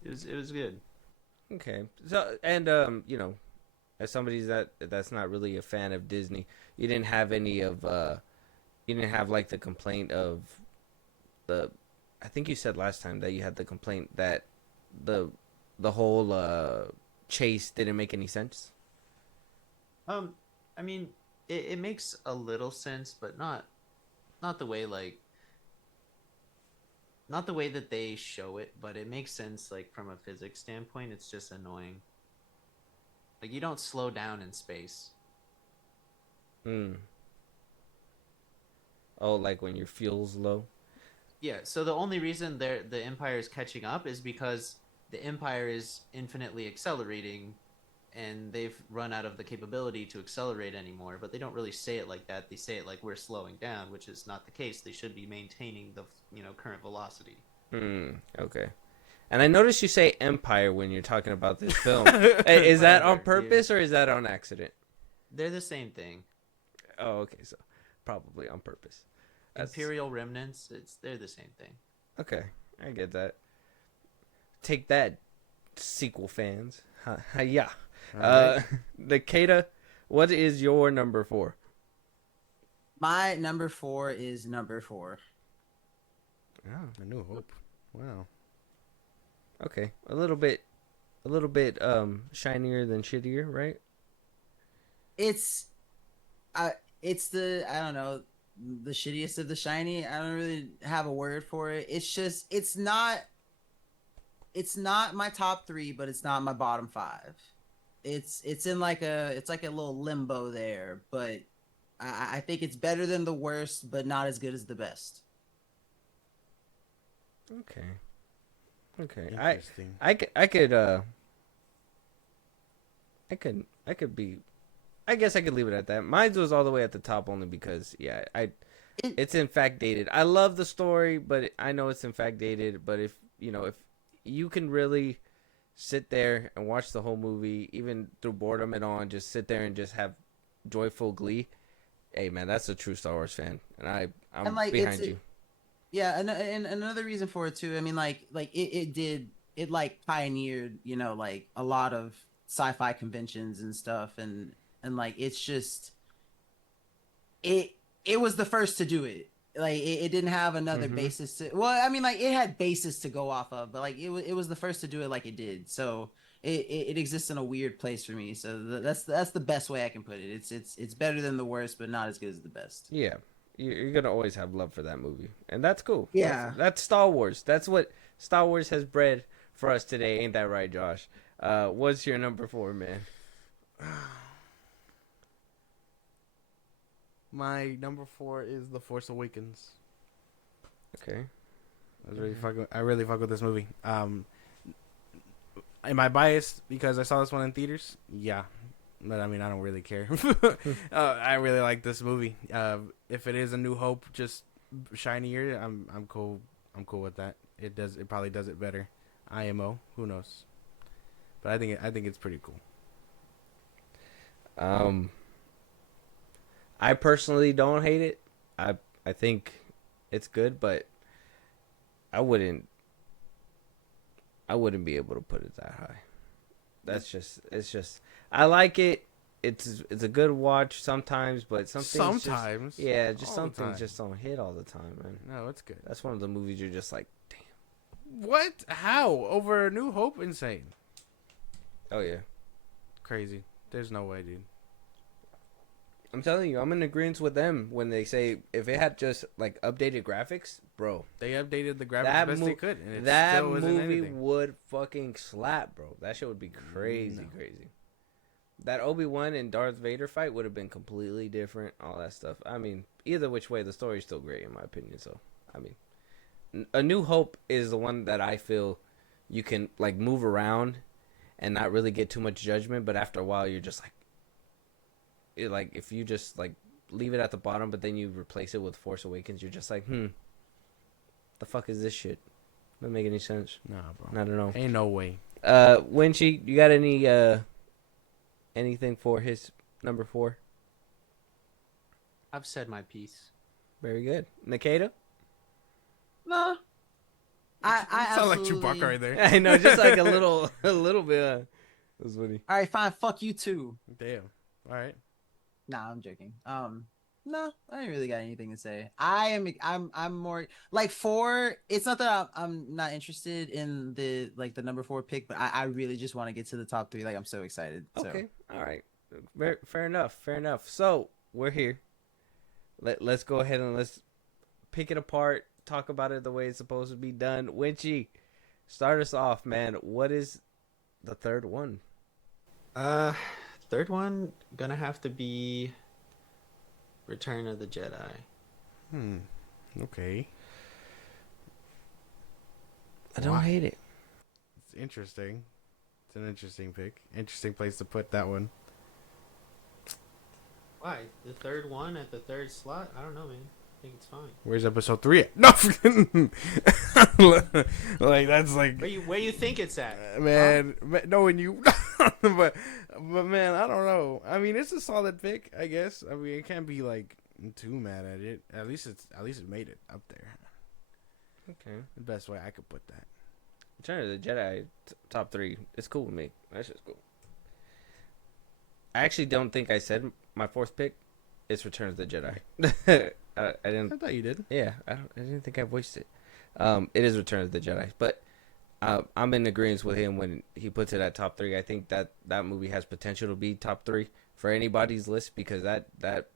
It was good. Okay. So as somebody that's not really a fan of Disney, you didn't have any of you didn't have like the complaint of I think you said last time that you had the complaint that the whole chase didn't make any sense. I mean, it makes a little sense, but not the way not the way that they show it, but it makes sense like from a physics standpoint. It's just annoying. Like, you don't slow down in space. Oh, like when your fuel's low? Yeah, so the only reason the Empire is catching up is because the Empire is infinitely accelerating, and they've run out of the capability to accelerate anymore. But they don't really say it like that. They say it like we're slowing down, which is not the case. They should be maintaining the current velocity. Okay. And I noticed you say Empire when you're talking about this film. Is that on purpose or is that on accident? They're the same thing. Oh, okay. So probably on purpose. Imperial remnants, they're the same thing. Okay. I get that. Take that, sequel fans. Yeah. Right. Nikita, what is your number 4? My number 4 is number 4. Oh, A New Hope. Wow. Okay, a little bit shinier than shittier, right? It's the, I don't know, the shittiest of the shiny. I don't really have a word for it. It's just it's not my top 3, but it's not my bottom 5. It's in like a little limbo there, but I think it's better than the worst, but not as good as the best. Okay. Interesting. I could be. I guess I could leave it at that. Mine was all the way at the top only because it's in fact dated. I love the story, but I know it's in fact dated. But if you can really sit there and watch the whole movie, even through boredom and all, and just sit there and just have joyful glee, hey man, that's a true Star Wars fan, and I'm behind you. Yeah, and another reason for it too. I mean, like it pioneered, like a lot of sci-fi conventions and stuff, and like it's just it was the first to do it. Like it didn't have another basis to. Well, I mean, like it had basis to go off of, but like it was the first to do it like it did. So it exists in a weird place for me. So that's the best way I can put it. It's better than the worst, but not as good as the best. Yeah. You're gonna always have love for that movie, and that's cool. Yeah, that's Star Wars. That's what Star Wars has bred for us today. Ain't that right, Josh? What's your number 4, man? My number 4 is The Force Awakens. Okay. I really fuck with this movie. Am I biased because I saw this one in theaters? Yeah. But I mean, I don't really care. I really like this movie. If it is A New Hope, just shinier, I'm cool. I'm cool with that. It probably does it better. IMO, who knows? But I think it's pretty cool. I personally don't hate it. I think it's good, but I wouldn't be able to put it that high. It's just I like it. It's a good watch sometimes, but some things some things just don't hit all the time, man. No, it's good. That's one of the movies you're just like, damn. What? How? Over A New Hope? Insane. Oh yeah. Crazy. There's no way, dude. I'm telling you, I'm in agreement with them when they say if it had just like updated graphics, bro. They updated the graphics as best they could, and it that still wasn't movie anything. would fucking slap, bro. That shit would be crazy. That Obi-Wan and Darth Vader fight would have been completely different. All that stuff. I mean, either which way, the story's still great in my opinion. So, I mean, A New Hope is the one that I feel you can like move around and not really get too much judgment, but after a while, you're just like, if you just like leave it at the bottom, but then you replace it with Force Awakens, you're just like, the fuck is this shit? Doesn't make any sense. Nah, bro. I don't know. Ain't no way. Winchie, you got anything for his number 4? I've said my piece. Very good. Nikita? No. I sound like absolutely... Chewbacca right there. I know, just like a little bit. That was funny. All right, fine. Fuck you too. Damn. All right. Nah, I'm joking. No, I ain't really got anything to say. I'm more like 4. It's not that I'm not interested in the number 4 pick, but I really just want to get to the top 3. Like I'm so excited. Okay, all right, fair enough. So we're here. Let's go ahead and let's pick it apart. Talk about it the way it's supposed to be done. Winchie, start us off, man. What is the third one? Third one gonna have to be Return of the Jedi. Okay. I don't hate it. It's interesting. It's an interesting pick. Interesting place to put that one. Why? The third one at the third slot? I don't know, man. I think it's fine. Where's episode 3 at? No, like that's like where you think it's at, man. Knowing you, but man, I don't know. I mean, it's a solid pick, I guess. I mean, it can't be like too mad at it. At least it made it up there. Okay. The best way I could put that. Return of the Jedi top 3. It's cool with me. That's just cool. I actually don't think I said my fourth pick. It's Return of the Jedi. I didn't. I thought you did. Yeah, I didn't think I voiced it. It is Return of the Jedi, but I'm in agreement with him when he puts it at top 3. I think that movie has potential to be top 3 for anybody's list because that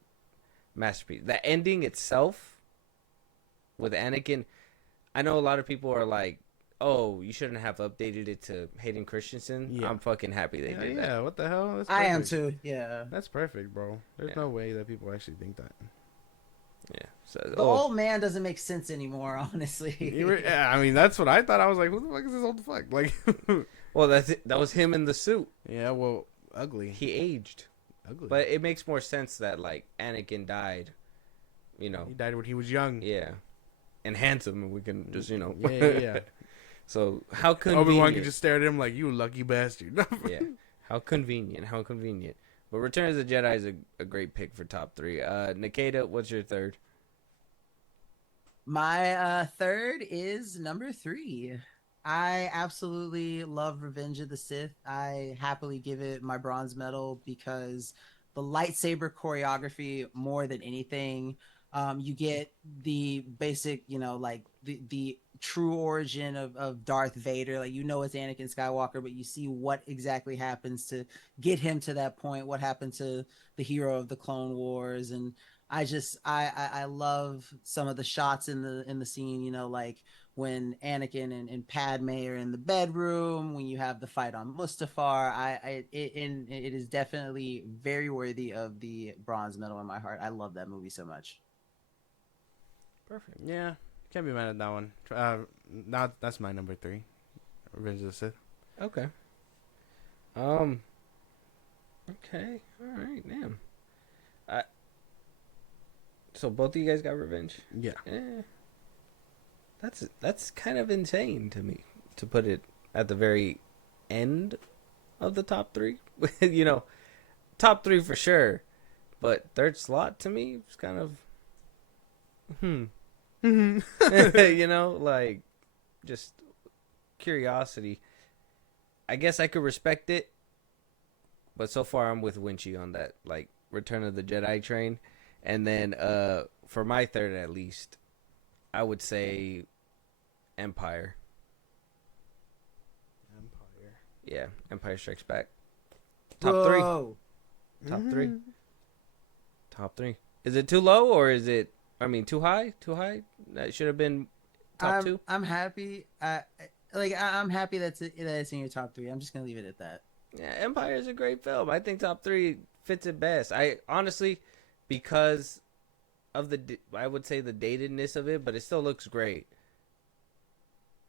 masterpiece, the ending itself with Anakin. I know a lot of people are like, "Oh, you shouldn't have updated it to Hayden Christensen." Yeah. I'm fucking happy they did that. Yeah, what the hell? I am too. Yeah, that's perfect, bro. There's no way that people actually think that. Yeah, so the old man doesn't make sense anymore, honestly. Yeah, I mean that's what I thought. I was like, who the fuck is this old fuck? Like, well, that was him in the suit. Yeah, well, ugly. He aged. Ugly. But it makes more sense that like Anakin died. You know, he died when he was young. Yeah, and handsome, and we can just Yeah. So how convenient. Obi-Wan could just stare at him like, you lucky bastard. Yeah, how convenient. But Return of the Jedi is a great pick for top 3. Nikita, what's your third? My third is number 3. I absolutely love Revenge of the Sith. I happily give it my bronze medal because the lightsaber choreography, more than anything, you get the basic, like the true origin of Darth Vader. Like, it's Anakin Skywalker, but you see what exactly happens to get him to that point, what happened to the hero of the Clone Wars. And I love some of the shots in the scene, like when Anakin and Padme are in the bedroom, when you have the fight on Mustafar. It is definitely very worthy of the bronze medal in my heart. I love that movie so much. Perfect. Yeah, can't be mad at that one. That's my number 3, Revenge of the Sith. Okay. Okay. All right. Damn. So both of you guys got Revenge? Yeah. That's kind of insane to me to put it at the very end of the top 3. Top 3 for sure, but third slot to me is kind of like just curiosity. I guess I could respect it, but so far I'm with Winchy on that, like Return of the Jedi train. And then for my third, at least, I would say Empire. Yeah, Empire Strikes Back. Top 3. Top 3. Top 3. Is it too low or is it? Too high? Too high? That should have been top 2. I'm happy. I'm happy that it's in your top 3. I'm just gonna leave it at that. Yeah, Empire is a great film. I think top 3 fits it best. I honestly, because of I would say the datedness of it, but it still looks great.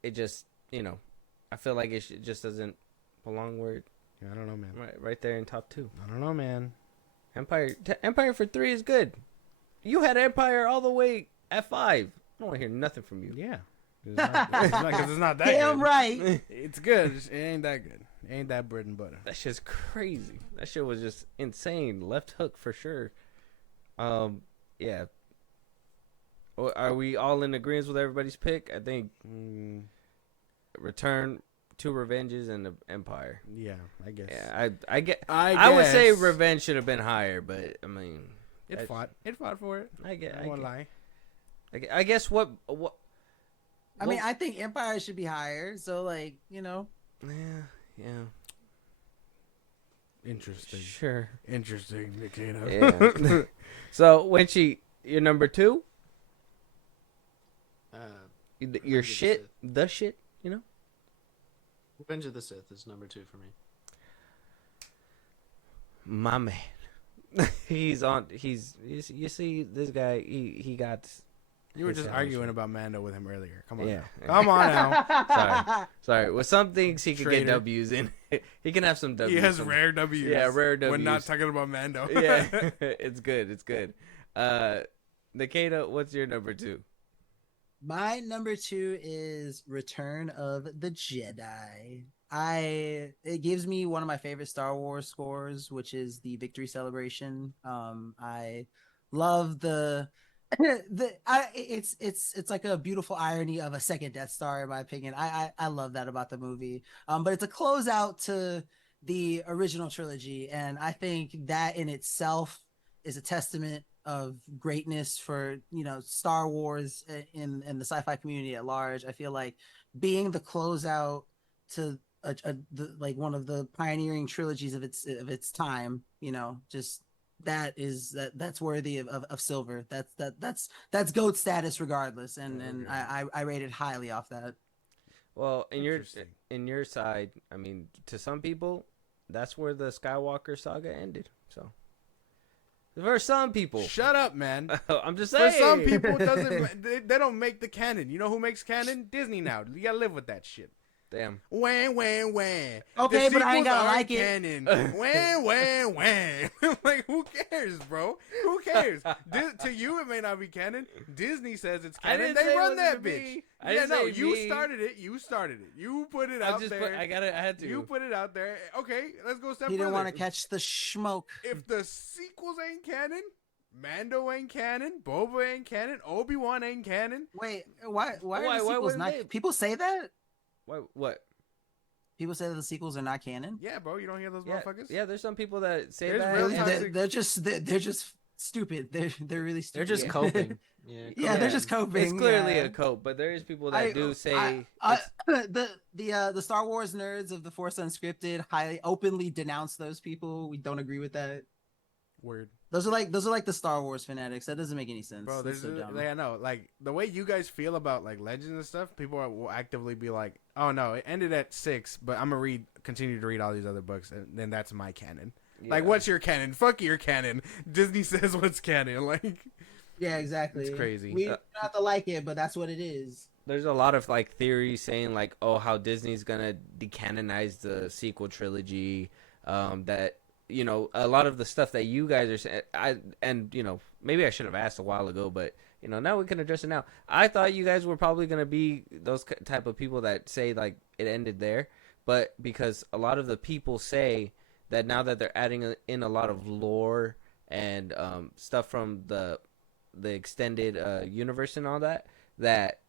It just, I feel like it just doesn't belong where. I don't know, man. Right there in top 2. I don't know, man. Empire for 3 is good. You had Empire all the way at 5. I don't want to hear nothing from you. Yeah. Because it's not that Damn good. right. It's good. It ain't that good. It ain't that bread and butter. That shit's crazy. That shit was just insane. Left hook for sure. Yeah. Are we all in agreement with everybody's pick? I think Return, 2 Revenges, and the Empire. Yeah, I guess. Yeah, I would say Revenge should have been higher, but it fought for it. I won't lie. I guess what. I think Empire should be higher. So Yeah. Interesting. Sure. Interesting, Nikita. Yeah. So you're number 2. Your shit, the shit, Revenge of the Sith is number 2 for me. My man, he's on. You see this guy. He got. You were just arguing about Mando with him earlier. Come on, yeah. Come on now. Sorry. With some things he can get W's in. He can have some W's. He has rare W's. Yeah, rare W's. We're not talking about Mando. Yeah, it's good. It's good. Nikita, what's your number 2? My number 2 is Return of the Jedi. It gives me one of my favorite Star Wars scores, which is the Victory Celebration. I love the It's like a beautiful irony of a second Death Star, in my opinion. I love that about the movie. But it's a closeout to the original trilogy, and I think that in itself is a testament of greatness for Star Wars in the sci-fi community at large. I feel like being the closeout to like one of the pioneering trilogies of its time, just that's worthy of silver. That's GOAT status regardless, and I rated highly off that. Well, in your side, I mean, to some people, that's where the Skywalker saga ended. So for some people, shut up, man. I'm just saying. For some people, they don't make the canon. You know who makes canon? Disney now. You gotta live with that shit. Damn. Wah. Okay, but I ain't gotta like canon. Wah. Like, who cares, bro? Who cares? To you, it may not be canon. Disney says it's canon. They run that bitch. You started it. You put it out there. I had to. You put it out there. Okay, let's go step You further. didn't want to catch the smoke. If the sequels ain't canon, Mando ain't canon, Boba ain't canon, Obi-Wan ain't canon. Wait, why are the sequels not? People say that. What? People say that the sequels are not canon. Yeah, bro, you don't hear those motherfuckers. Yeah, there's some people that say They're just stupid. They're really stupid. They're just coping. Yeah, they're just coping. It's clearly a cope, but there is people that do say the Star Wars nerds of the Force Unscripted highly openly denounce those people. We don't agree with that. Word. Those are like the Star Wars fanatics. That doesn't make any sense. Bro, I know, like the way you guys feel about like Legends and stuff, people will actively be like, "Oh no, it ended at 6, but I'm gonna continue to read all these other books, and then that's my canon." Yeah. Like, what's your canon? Fuck your canon. Disney says what's canon. Like, yeah, exactly. It's crazy. We don't have to like it, but that's what it is. There's a lot of like theories saying like, oh, how Disney's gonna decanonize the sequel trilogy. That. A lot of the stuff that you guys are saying, maybe I should have asked a while ago, but, now we can address it now. I thought you guys were probably going to be those type of people that say, like, it ended there. But because a lot of the people say that now that they're adding in a lot of lore and stuff from the extended universe and all that, that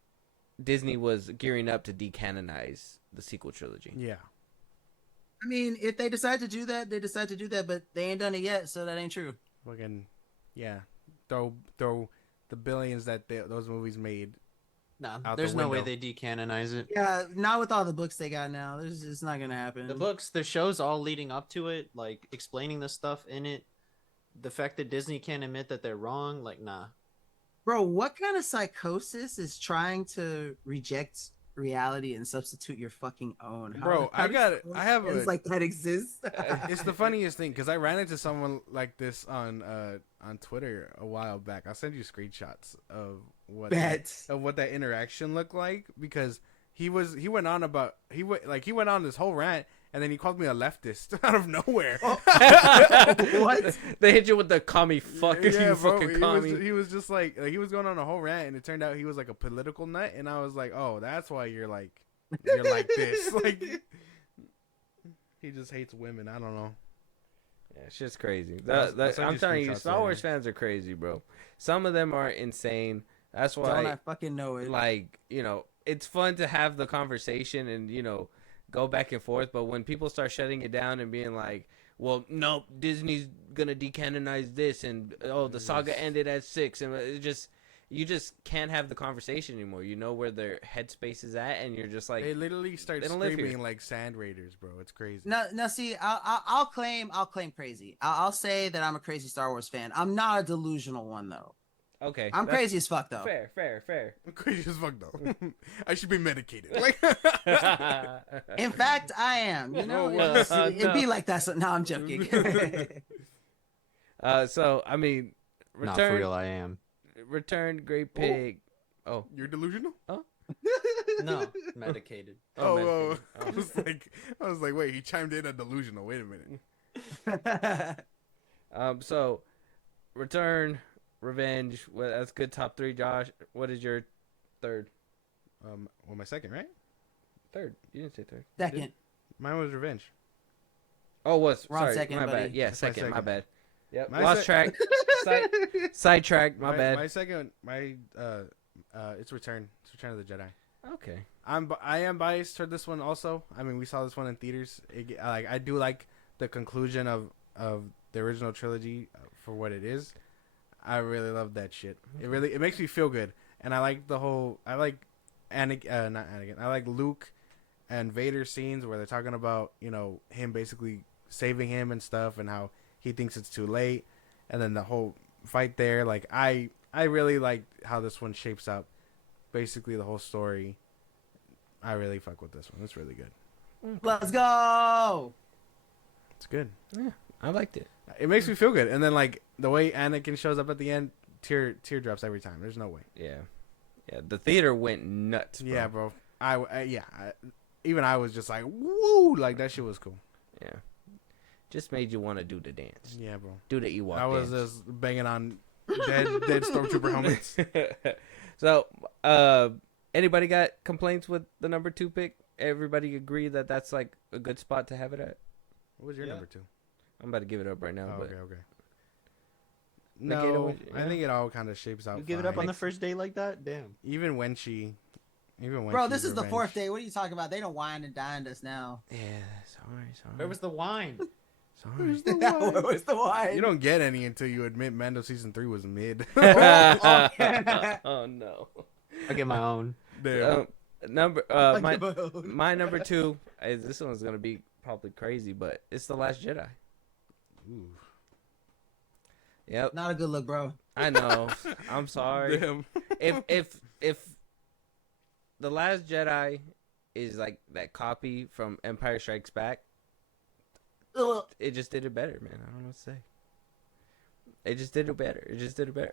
Disney was gearing up to decanonize the sequel trilogy. Yeah. I mean, if they decide to do that, they decide to do that, but they ain't done it yet, so that ain't true. Fucking, yeah. Throw the billions that those movies made. No, there's no way they decanonize it. Yeah, not with all the books they got now. It's not gonna happen. The books, the shows all leading up to it, like explaining the stuff in it. The fact that Disney can't admit that they're wrong, like, nah. Bro, what kind of psychosis is trying to reject reality and substitute your fucking own? I have like that exists. It's the funniest thing because I ran into someone like this on Twitter a while back. I'll send you screenshots of what that interaction looked like, because he went on this whole rant, and then he called me a leftist out of nowhere. What? They hit you with the commie fuck. Yeah, you bro, fucking commie. He was just like he was going on a whole rant, and it turned out he was like a political nut, and I was like, oh, that's why you're like this. Like, he just hates women. I don't know. Yeah, shit's crazy. I'm telling you, Star Wars fans are crazy, bro. Some of them are insane. That's why. Don't I fucking know it? Like, it's fun to have the conversation and go back and forth, but when people start shutting it down and being like, well, no, Disney's gonna decanonize this, and the saga ended at 6, and you just can't have the conversation anymore. You know where their headspace is at, and you're just like, they literally start screaming like sand raiders, bro. It's crazy. Now, see, I'll claim crazy. I'll say that I'm a crazy Star Wars fan. I'm not a delusional one though. Okay, I'm crazy as fuck though. Fair. I'm crazy as fuck though. I should be medicated. Like, in fact, I am. It'd be like that. So, no, I'm joking. So I mean, not for real. I am. Return, Great Pig. Oh, you're delusional? Oh, no, medicated. Oh, I was like, wait, he chimed in a delusional. Wait a minute. So, Return. Revenge. Well, that's good. Top 3, Josh. What is your third? My second, right? Third. You didn't say third. Second. Mine was Revenge. Oh, Sorry, second, my buddy. bad. Yeah, That's my second. My bad. Yep. My Lost track. Sidetracked. My bad. My second, it's Return. It's Return of the Jedi. Okay. I am biased toward this one also. I mean, we saw this one in theaters. I do like the conclusion of the original trilogy for what it is. I really love that shit. It makes me feel good, and I like I like not Anakin. I like Luke and Vader scenes where they're talking about him basically saving him and stuff, and how he thinks it's too late, and then the whole fight there. Like I really like how this one shapes up. Basically, the whole story. I really fuck with this one. It's really good. Let's go. It's good. Yeah, I liked it. It makes me feel good, and then like the way Anakin shows up at the end, teardrops every time. There's no way. Yeah. The theater went nuts. Bro. Yeah, bro. Even I was just like, woo, like that shit was cool. Yeah. Just made you want to do the dance. Yeah, bro. Do the Ewok I was dance. just banging on dead stormtrooper helmets. So, anybody got complaints with the number 2 pick? Everybody agree that that's like a good spot to have it at? What was your number 2? I'm about to give it up right now. Oh, but okay. No, I think it all kind of shapes out. You give it up on the first day like that? Damn. Even Bro, this is the 4th day. What are you talking about? They don't wine and dine us now. Yeah, sorry. Where was the wine? Sorry. Where was the wine? You don't get any until you admit Mando season 3 was mid. Oh no. I'll get my own. Damn. My number 2 is, this one's gonna be probably crazy, but it's The Last Jedi. Ooh. Yep. Not a good look, bro. I know. I'm sorry. Damn. If The Last Jedi is like that copy from Empire Strikes Back, it just did it better, man. I don't know what to say. It just did it better.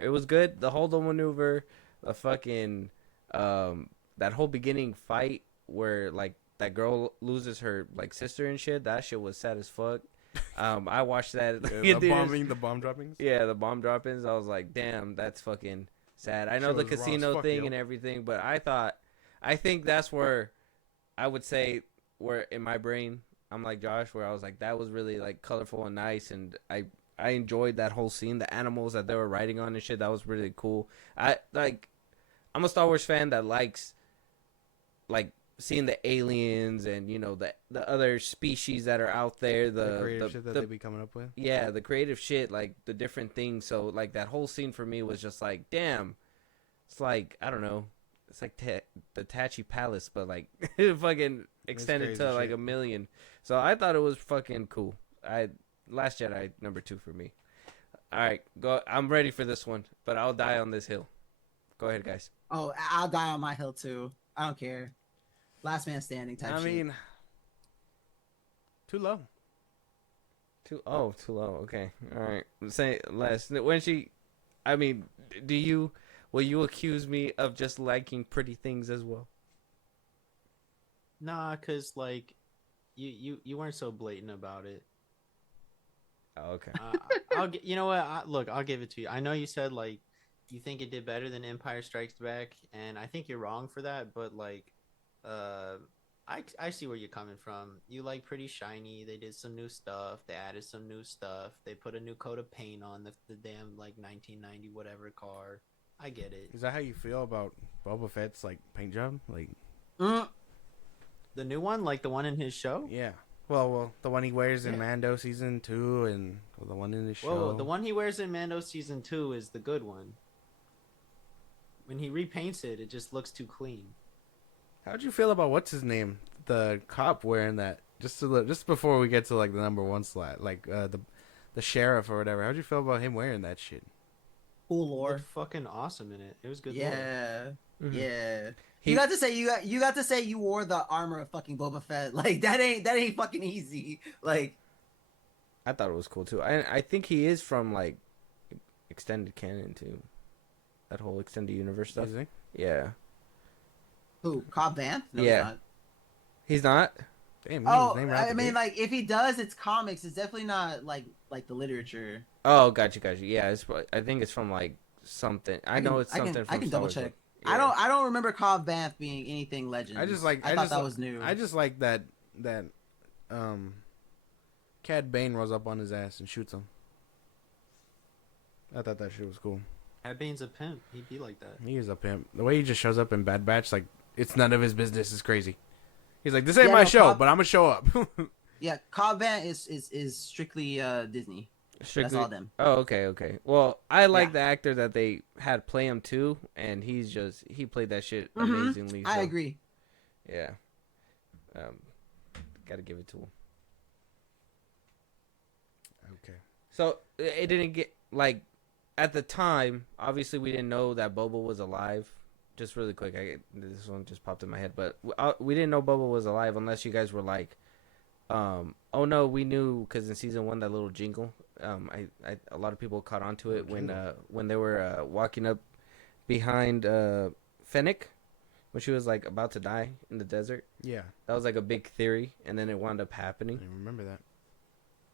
It was good. The Holdo maneuver, the fucking that whole beginning fight where like that girl loses her like sister and shit. That shit was sad as fuck. I watched that. The bomb droppings. Yeah, the bomb droppings. I was like, damn, that's fucking sad. I know the casino thing and everything, but I think that's where I would say where in my brain I'm like Josh, where I was like, that was really like colorful and nice, and I enjoyed that whole scene. The animals that they were riding on and shit, that was really cool. I'm a Star Wars fan that likes like seeing the aliens and the other species that are out there, the creative shit that they be coming up with. Yeah, the creative shit, like the different things. So like that whole scene for me was just like, damn. It's like, I don't know. It's like the Tachi Palace, but like fucking extended to like a million. So I thought it was fucking cool. Last Jedi number 2 for me. All right, go. I'm ready for this one, but I'll die on this hill. Go ahead, guys. Oh, I'll die on my hill too. I don't care. Last man standing type shit. I mean, too low. Too low. Okay. All right. Say last. When she, I mean, will you accuse me of just liking pretty things as well? Nah, cause like, you weren't so blatant about it. Oh, okay. You know what? Look, I'll give it to you. I know you said like you think it did better than Empire Strikes Back, and I think you're wrong for that. But like, I see where you're coming from. You like pretty shiny. They did some new stuff. They added some new stuff. They put a new coat of paint on the damn like 1990 whatever car. I get it. Is that how you feel about Boba Fett's like paint job? Like the new one, like the one in his show? Yeah. Well, the one he wears in Mando season 2, and the one in the show. Whoa, the one he wears in Mando season 2 is the good one. When he repaints it, it just looks too clean. How'd you feel about what's his name, the cop wearing that? Just before we get to like the number 1 slot, like the sheriff or whatever. How'd you feel about him wearing that shit? Cool lore. Looked fucking awesome in it. It was good. Yeah, Mm-hmm. yeah. You got to say you wore the armor of fucking Boba Fett. Like that ain't fucking easy. Like, I thought it was cool too. I think he is from like extended canon too. That whole extended universe stuff. Is he? Yeah. who? Cobb Vanth? No, Yeah. He's not. He's not. Damn. Oh, I mean, like if he does, it's comics. It's definitely not like the literature. Oh, gotcha. Yeah, I think it's from like something. I know it's something. I can Star double Wars, check. yeah. I don't remember Cobb Vanth being anything legend. I thought that was new. I just like that Cad Bane rolls up on his ass and shoots him. I thought that shit was cool. Cad Bane's a pimp. He'd be like that. He is a pimp. The way he just shows up in Bad Batch, like it's none of his business, is crazy. He's like, this ain't my show, but I'm gonna show up. Yeah, Cobb Vanth is strictly Disney. That's all them. Oh, okay. Well, I like the actor that they had play him too, and he played that shit amazingly. I agree. Yeah. Gotta give it to him. Okay. So it didn't get like at the time. Obviously, we didn't know that Boba was alive. Just really quick, this one just popped in my head, but we didn't know Boba was alive unless you guys were like, oh no, we knew because in season 1 that little jingle. A lot of people caught on to it when they were walking up behind Fennec when she was like about to die in the desert. Yeah, that was like a big theory, and then it wound up happening. I remember that.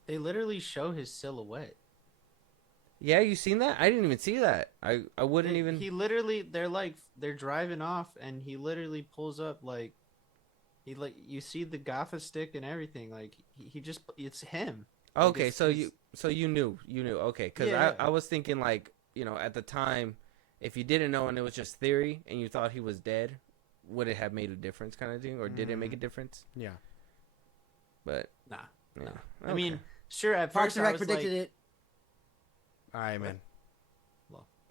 They literally show his silhouette. Yeah, you seen that? I didn't even see that. I wouldn't even. He literally, they're driving off, and he literally pulls up like, you see the gaffa stick and everything. Like he just, it's him. Okay, like so you knew, okay, because yeah. I was thinking like, at the time, if you didn't know and it was just theory and you thought he was dead, would it have made a difference, kind of thing, or did it make a difference? Yeah, but nah. Okay. I mean, sure. At Parks first, and I Rec was predicted like, it. all right, man.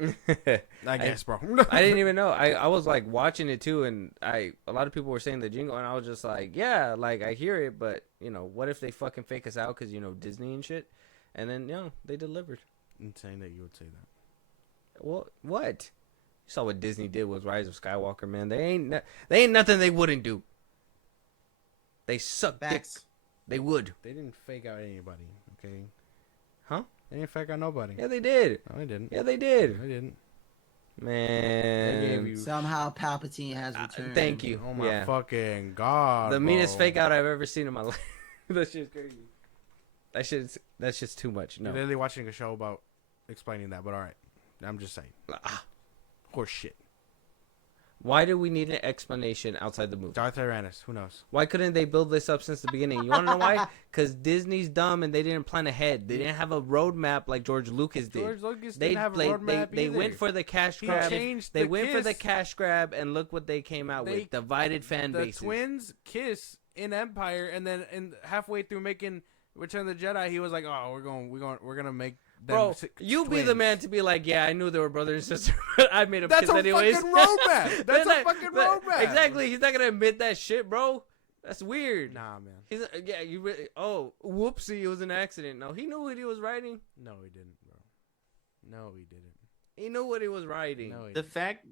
I I guess, bro. I didn't even know. I was like watching it too, and a lot of people were saying the jingle, and I was just like, yeah, like I hear it, but what if they fucking fake us out because Disney and shit, and then they delivered. Insane that you would say that. Well, what? You saw what Disney did with Rise of Skywalker, man. They ain't nothing they wouldn't do. They suck dick. They would. They didn't fake out anybody, okay? Huh? They didn't fake out nobody. Yeah, they did. No, they didn't. Yeah, they did. They didn't. Man. Somehow Palpatine has returned. Thank you. Oh my fucking god. The bro. meanest fake out I've ever seen in my life. That shit's crazy. That's just too much. No. You're literally watching a show about explaining that, but alright. I'm just saying. Horse shit. Why do we need an explanation outside the movie? Darth Tyrannus, who knows? Why couldn't they build this up since the beginning? You want to know why? Because Disney's dumb and they didn't plan ahead. They didn't have a roadmap like George Lucas did. George Lucas didn't have a roadmap They either. went for the cash He grab. changed They the went for the kiss. cash grab, and look what they came out with: divided fan the bases. The twins kiss in Empire, and then halfway through making Return of the Jedi, he was like, "Oh, we're gonna make." Bro, you be the man to be like, yeah, I knew they were brother and sister, but I made them kiss anyways. Fucking roadmap. That's a fucking roadmap. Exactly. He's not gonna admit that shit, bro. That's weird. Nah, man. He's you really. Oh, whoopsie! It was an accident. No, he knew what he was writing. No, he didn't, bro. No, he didn't. He knew what he was writing. No, he the fact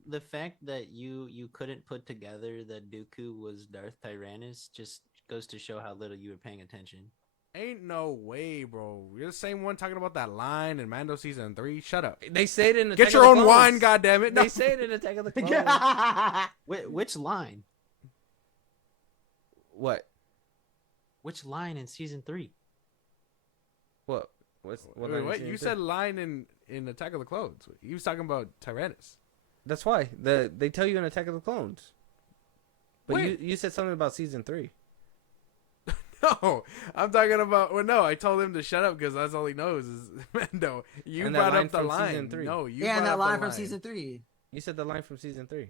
that you couldn't put together that Dooku was Darth Tyrannus just goes to show how little you were paying attention. Ain't no way, bro. You're the same one talking about that line in Mando season 3. Shut up. They say it in Get your own wine, goddammit. No. They say it in Attack of the Clones. Which line? What? Which line in season 3? What? What? You said line in Attack of the Clones. You was talking about Tyrannus. That's why they tell you in Attack of the Clones. But Wait. you said something about season 3. No, I'm talking about. Well, no, I told him to shut up because that's all he knows is Mando. You And brought that line up the from line. season 3. No, you Yeah, and brought that up line the from season 3. You said the line from season 3.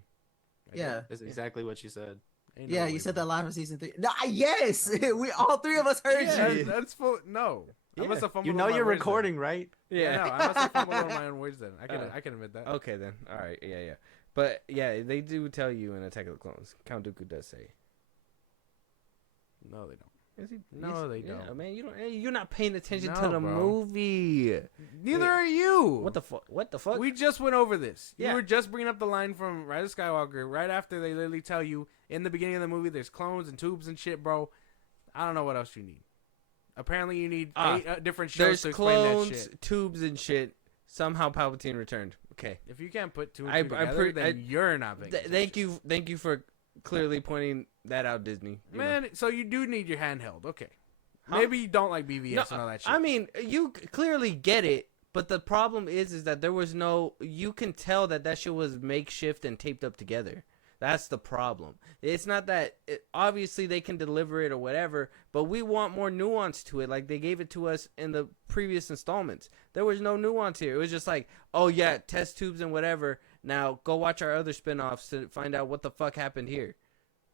Yeah. That's exactly what you said. Ain't no Yeah, way, you said bro. that line from season 3. No, yes, we all three of us heard Yeah, you. that's full. No, I Yeah. must have fumbled. You know over my you're words recording, right? Then. Yeah, no, I must have fumbled over my own words then. I can admit that. Okay then. All right. Yeah. But yeah, they do tell you in Attack of the Clones. Count Dooku does say. No, they don't. No, they yeah, don't. man, you're not paying attention to No, the bro. movie. Neither are you. What the fuck? What the fuck? We just went over this. Yeah. You were just bringing up the line from Rise of Skywalker right after they literally tell you in the beginning of the movie there's clones and tubes and shit, bro. I don't know what else you need. Apparently you need 8 different shows There's to explain clones, that shit. tubes, and shit. Somehow Palpatine returned. Okay. If you can't put 2 and 2 together, then you're not paying attention. Thank you for clearly pointing that out, Disney. You Man, so you do need your handheld. Okay. Huh? Maybe you don't like BVS know. and all that shit. I mean, you clearly get it, but the problem is that there was no. You can tell that shit was makeshift and taped up together. That's the problem. It's not that obviously they can deliver it or whatever, but we want more nuance to it. Like they gave it to us in the previous installments. There was no nuance here. It was just like, oh yeah, test tubes and whatever. Now go watch our other spinoffs to find out what the fuck happened here.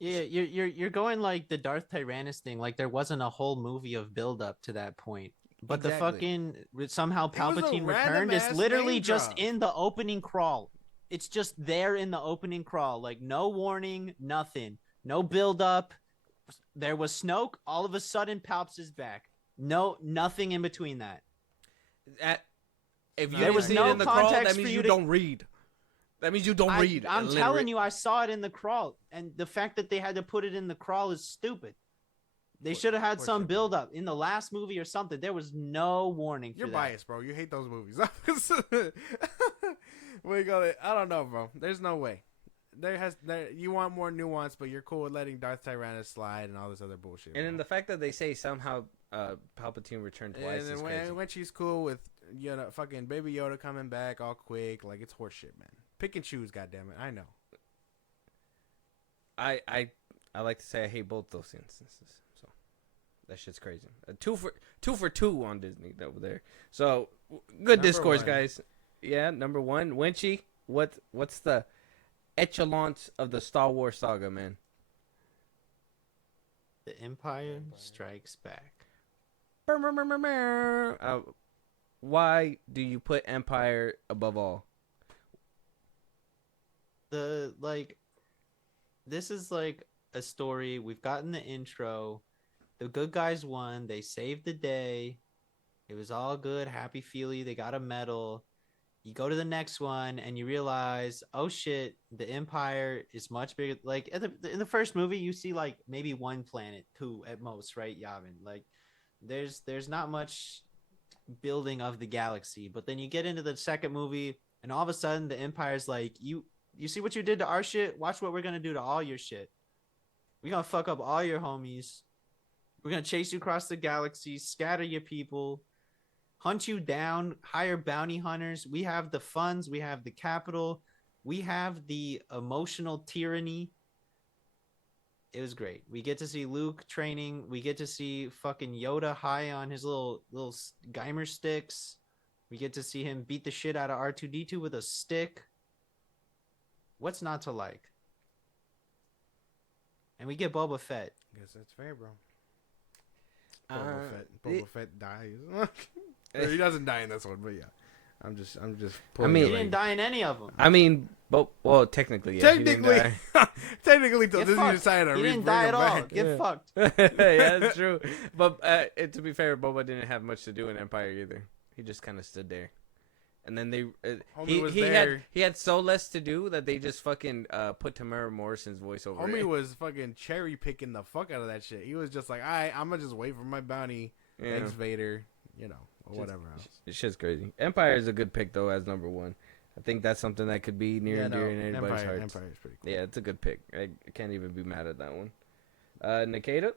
Yeah, you're going like the Darth Tyrannus thing. Like there wasn't a whole movie of build up to that point. But Exactly. the fucking somehow It was a Palpatine random returned is ass literally name just drop. in the opening crawl. It's just there in the opening crawl. Like no warning, nothing. No build up. There was Snoke. All of a sudden, Palps is back. No, nothing in between that. If you There didn't was see no it in the crawl, context that for means you you to- don't read. That means you don't read. I'm telling you, I saw it in the crawl, and the fact that they had to put it in the crawl is stupid. They should have had some shit, build up in the last movie or something. There was no warning for You're that. biased, bro. You hate those movies. What you call it? I don't know, bro. There's no way. You want more nuance, but you're cool with letting Darth Tyrannus slide and all this other bullshit. And then bro. the fact that they say somehow Palpatine returned twice And is then crazy. when she's cool with fucking Baby Yoda coming back all quick, like it's horseshit, man. Pick and choose, goddammit. I know. I like to say I hate both those instances. So that shit's crazy. Two for two on Disney over there. So good Number discourse, one. guys. Yeah, number one, Winchie. What's the echelons of the Star Wars saga, man? The Empire Strikes Back. Why do you put Empire above all? This is like a story. We've gotten the intro. The good guys won. They saved the day. It was all good, happy feely. They got a medal. You go to the next one and you realize, oh shit, the Empire is much bigger. Like in the first movie, you see like maybe one planet, two at most, right, Yavin? Like there's not much building of the galaxy. But then you get into the second movie, and all of a sudden the Empire's like, you see what you did to our shit? Watch what we're gonna do to all your shit. We're gonna fuck up all your homies. We're gonna chase you across the galaxy, scatter your people, hunt you down, hire bounty hunters. We have the funds, we have the capital, we have the emotional tyranny. It was great. We get to see Luke training. We get to see fucking Yoda high on his little Geimer sticks. We get to see him beat the shit out of R2-D2 with a stick. What's not to like? And we get Boba Fett. Guess that's fair, bro. Uh, Boba Fett dies. Or he doesn't die in this one, but yeah. I'm just I mean, He didn't die in any of them. I mean, well, technically, yeah. technically, technically, till Get Disney fucked. decided to He didn't bring die him at all. back. Get Yeah. fucked. Yeah, that's true. But to be fair, Boba didn't have much to do in Empire either. He just kind of stood there. And then they he had so less to do that they just fucking put Tamara Morrison's voice over Homie it. was fucking cherry picking the fuck out of that shit. He was just like, I'm gonna just wait for my bounty, Yeah. Ex Vader, or whatever else. It's just crazy. Empire is a good pick though as number one. I think that's something that could be near and dear in everybody's hearts. Empire is pretty cool. Yeah, it's a good pick. I can't even be mad at that one. Nikita?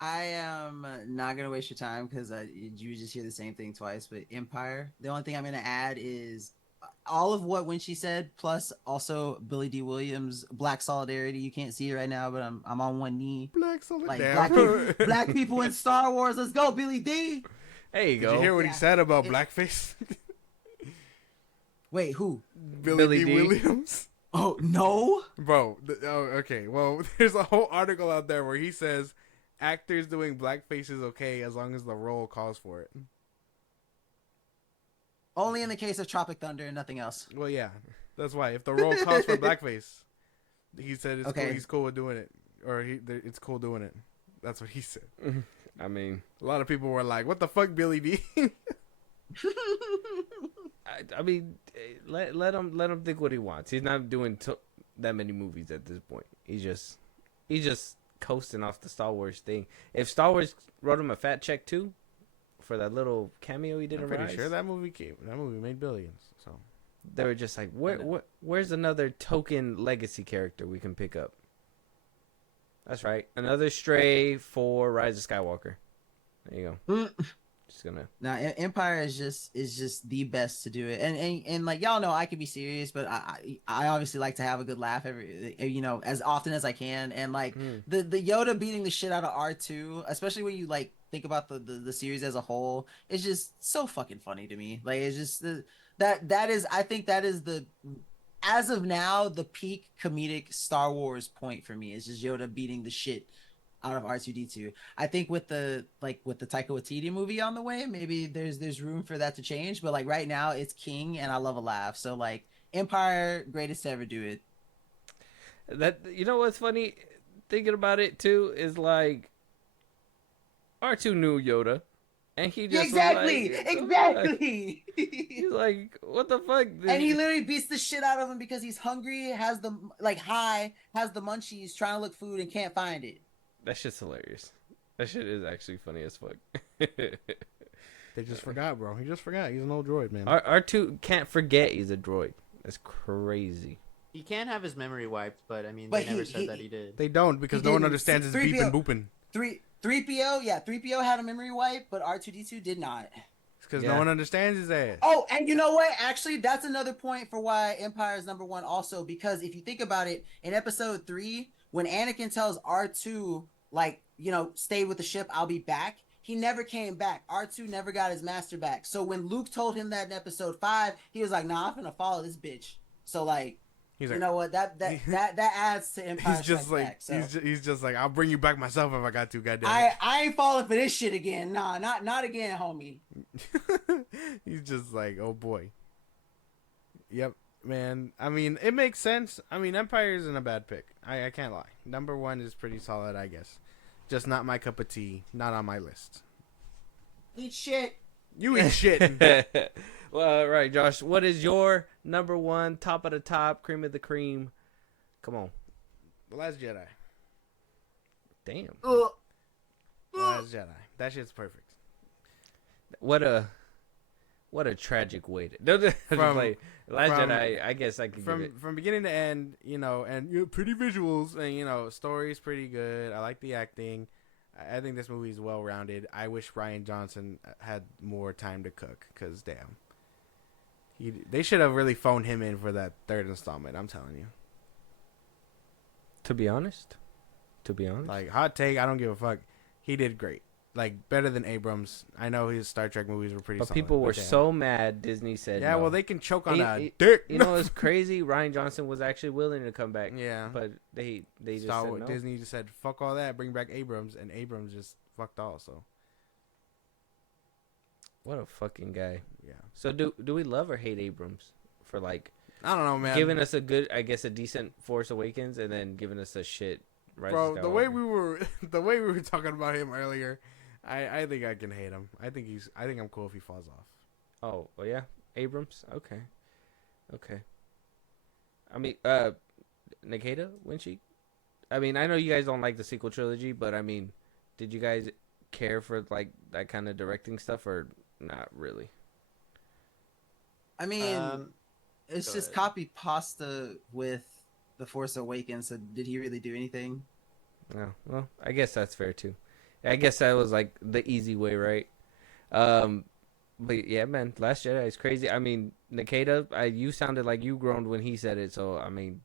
I am not gonna waste your time because you just hear the same thing twice. But Empire, the only thing I'm gonna add is all of what when she said, plus also Billy D. Williams, Black Solidarity. You can't see it right now, but I'm on one knee. Black Solid. Like Damn. black people in Star Wars. Let's go, Billy D. There you Did go. you hear what he said about It- blackface? Wait, who? Billy D. D. Williams. Oh no. Bro, okay. Well, there's a whole article out there where he says actors doing blackface is okay as long as the role calls for it. Only in the case of Tropic Thunder and nothing else. Well, yeah, that's why. If the role calls for blackface, he said it's Okay. cool, he's cool with doing it, or it's cool doing it. That's what he said. I mean, A lot of people were like, "What the fuck, Billy D?" I mean, let him think what he wants. He's not doing that many movies at this point. He's just coasting off the Star Wars thing. If Star Wars wrote him a fat check too, for that little cameo he did I'm in pretty Rise, sure that movie made billions. So they were just like, where's another token legacy character we can pick up? That's right, another stray for Rise of Skywalker. There you go. Just gonna. Now, Empire is just the best to do it, and like y'all know, I can be serious, but I obviously like to have a good laugh as often as I can, and like the Yoda beating the shit out of R2, especially when you like think about the series as a whole, is just so fucking funny to me. Like it's just that is I think that is the as of now the peak comedic Star Wars point for me is just Yoda beating the shit out of R2D2. I think with the Taika Waititi movie on the way, maybe there's room for that to change. But like right now, it's king, and I love a laugh. So like Empire, greatest to ever do it. That you know what's funny? Thinking about it too is like R2 knew Yoda, and he just exactly. He's like, what the fuck? And he literally beats the shit out of him because he's hungry, has the has the munchies, trying to look food and can't find it. That shit's hilarious. That shit is actually funny as fuck. They just forgot, bro. He just forgot. He's an old droid, man. R2 can't forget he's a droid. That's crazy. He can have his memory wiped, but I mean, they never said that he did. They don't because no one understands his beeping booping. 3PO had a memory wipe, but R2D2 did not. It's because no one understands his ass. Oh, and you know what? Actually, that's another point for why Empire is number one also, because if you think about it, in episode 3, when Anakin tells R2, like, stay with the ship, I'll be back, he never came back. R2 never got his master back. So when Luke told him that in episode 5, he was like, nah, I'm gonna follow this bitch. So like, he's like, you know what? That adds to Empire. He's just like, back, so. he's just like, I'll bring you back myself if I got to. Goddamn. I ain't falling for this shit again. Nah, not again, homie. He's just like, oh boy. Yep, man. I mean, it makes sense. I mean, Empire isn't a bad pick. I can't lie. Number 1 is pretty solid, I guess. Just not my cup of tea. Not on my list. Eat shit. You eat shit. Well, all right, Josh. What is your number 1, top of the top, cream of the cream? Come on. The Last Jedi. Damn. The Last Jedi. That shit's perfect. What a tragic way to play Last Jedi. I guess I could give it from beginning to end. And pretty visuals, and story's pretty good. I like the acting. I think this movie is well rounded. I wish Rian Johnson had more time to cook, because damn, they should have really phoned him in for that 3rd installment. I'm telling you. To be honest, like, hot take, I don't give a fuck. He did great. Like, better than Abrams. I know his Star Trek movies were pretty solid. But people were so mad Disney said yeah, no. well, they can choke on a dick. You know what's crazy? Rian Johnson was actually willing to come back. Yeah. But they just said no. Disney just said, fuck all that, bring back Abrams, and Abrams just fucked all, so. What a fucking guy. Yeah. So do we love or hate Abrams for, like, I don't know, man, giving us a decent Force Awakens and then giving us a shit Rise of Skywalker? Bro, the way we were talking about him earlier, I think I can hate him. I think I'm cool if he falls off. Oh, well, yeah, Abrams. Okay. I mean, Nikita, Winchie. I mean, I know you guys don't like the sequel trilogy, but I mean, did you guys care for like that kind of directing stuff or not really? I mean, it's just copy pasta with The Force Awakens. So did he really do anything? No. Well, I guess that's fair too. I guess that was like the easy way, right? But yeah, man, Last Jedi is crazy. I mean, Nikita, you sounded like you groaned when he said it. So I mean,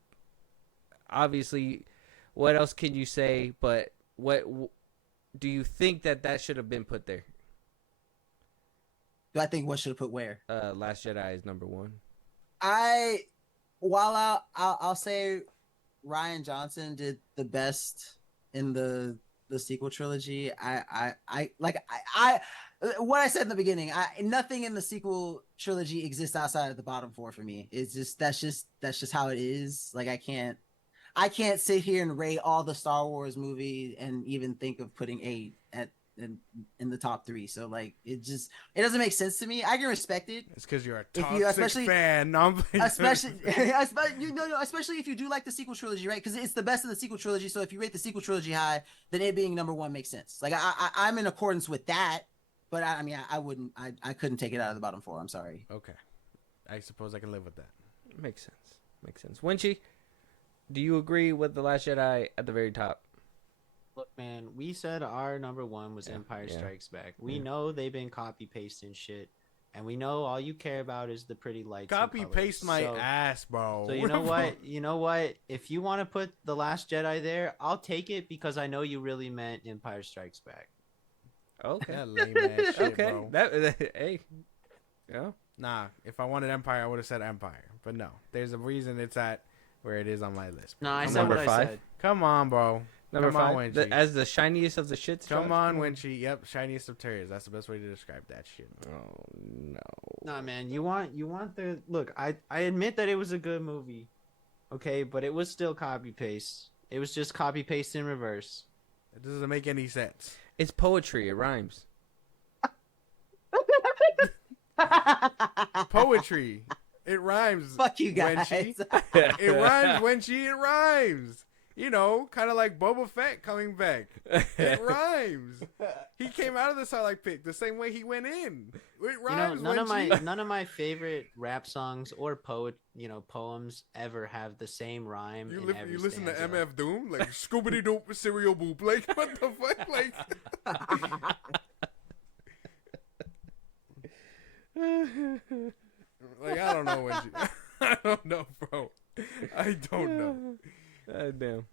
obviously, what else can you say? But what do you think that should have been put there? Do I think what should have put where? Last Jedi is number 1. I'll say Rian Johnson did the best in the sequel trilogy. What I said in the beginning, nothing in the sequel trilogy exists outside of the bottom 4 for me. It's just that's just how it is. Like I can't sit here and rate all the Star Wars movies and even think of putting 8 in the top 3. So like it doesn't make sense to me. I can respect it. It's because you're a toxic fan. No, especially if you do like the sequel trilogy, right? Because it's the best of the sequel trilogy. So if you rate the sequel trilogy high, then it being number 1 makes sense. Like I'm in accordance with that. But I couldn't take it out of the bottom 4. I'm sorry. Okay. I suppose I can live with that. Makes sense. Winchie, do you agree with The Last Jedi at the very top? Look, man, we said our number one was Yeah, Empire yeah. Strikes Back. We Yeah. know they've been copy pasting shit, and we know all you care about is the pretty lights. Copy paste my ass, bro. So you know what? You know what? If you want to put The Last Jedi there, I'll take it because I know you really meant Empire Strikes Back. Okay. That lame ass shit, Okay. bro. Hey. Yeah. Nah, if I wanted Empire, I would have said Empire. But no, there's a reason it's at where it is on my list. No, I Come said on. what Number I five? said. Come on, bro. Number Come on, five. Winchie. As the shiniest of the shits. Come on, Winchie. Yep, shiniest of terriers. That's the best way to describe that shit. Oh no. Nah, man, you want the look. I admit that it was a good movie, okay, but it was still copy paste. It was just copy paste in reverse. It doesn't make any sense. It's poetry. It rhymes. Poetry. It rhymes. Fuck you guys. Winchie. It rhymes, Winchie. It rhymes. You know, kind of like Boba Fett coming back. It rhymes. He came out of the Sarlacc pit the same way he went in. It rhymes. None Winchie. of my favorite rap songs or poems ever have the same rhyme. You, in every you listen to stanza. MF Doom like Scoobity Doop Cereal Boop. Like what the fuck? Like like I don't know, Winchie. I don't know, bro. I don't know. Damn.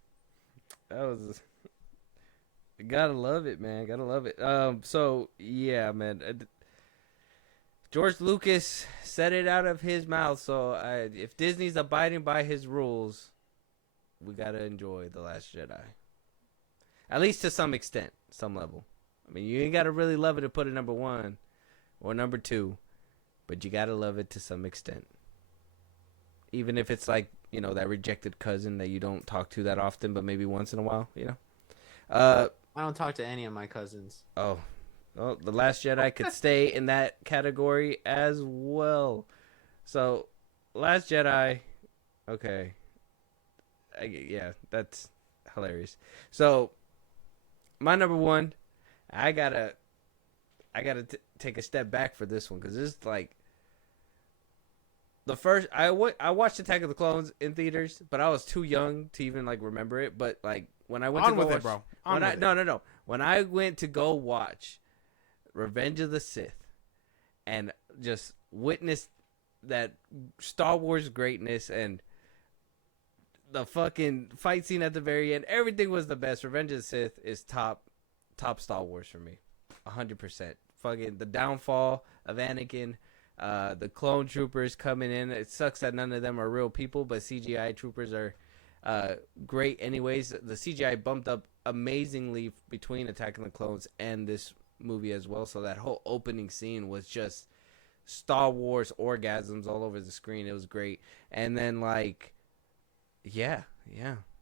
That was. Gotta love it, man. Gotta love it. So yeah, man. George Lucas said it out of his mouth. So if Disney's abiding by his rules, we gotta enjoy The Last Jedi. At least to some extent, some level. I mean, you ain't gotta really love it to put it number one or number two, but you gotta love it to some extent. Even if it's like, you know, that rejected cousin that you don't talk to that often, but maybe once in a while, you know? I don't talk to any of my cousins. Oh, well, The Last Jedi could stay in that category as well. So, Last Jedi, okay. Yeah, that's hilarious. So, my number one, I gotta take a step back for this one, because this is like, the first I watched Attack of the Clones in theaters, but I was too young to even like remember it. But like when I went to go watch, bro. When I went to go watch Revenge of the Sith and just witnessed that Star Wars greatness and the fucking fight scene at the very end, everything was the best. Revenge of the Sith is top Star Wars for me, 100%. Fucking the downfall of Anakin. The clone troopers coming in. It sucks that none of them are real people, but CGI troopers are great anyways. The CGI bumped up amazingly between Attack of the Clones and this movie as well. So that whole opening scene was just Star Wars orgasms all over the screen. It was great. And then like, yeah.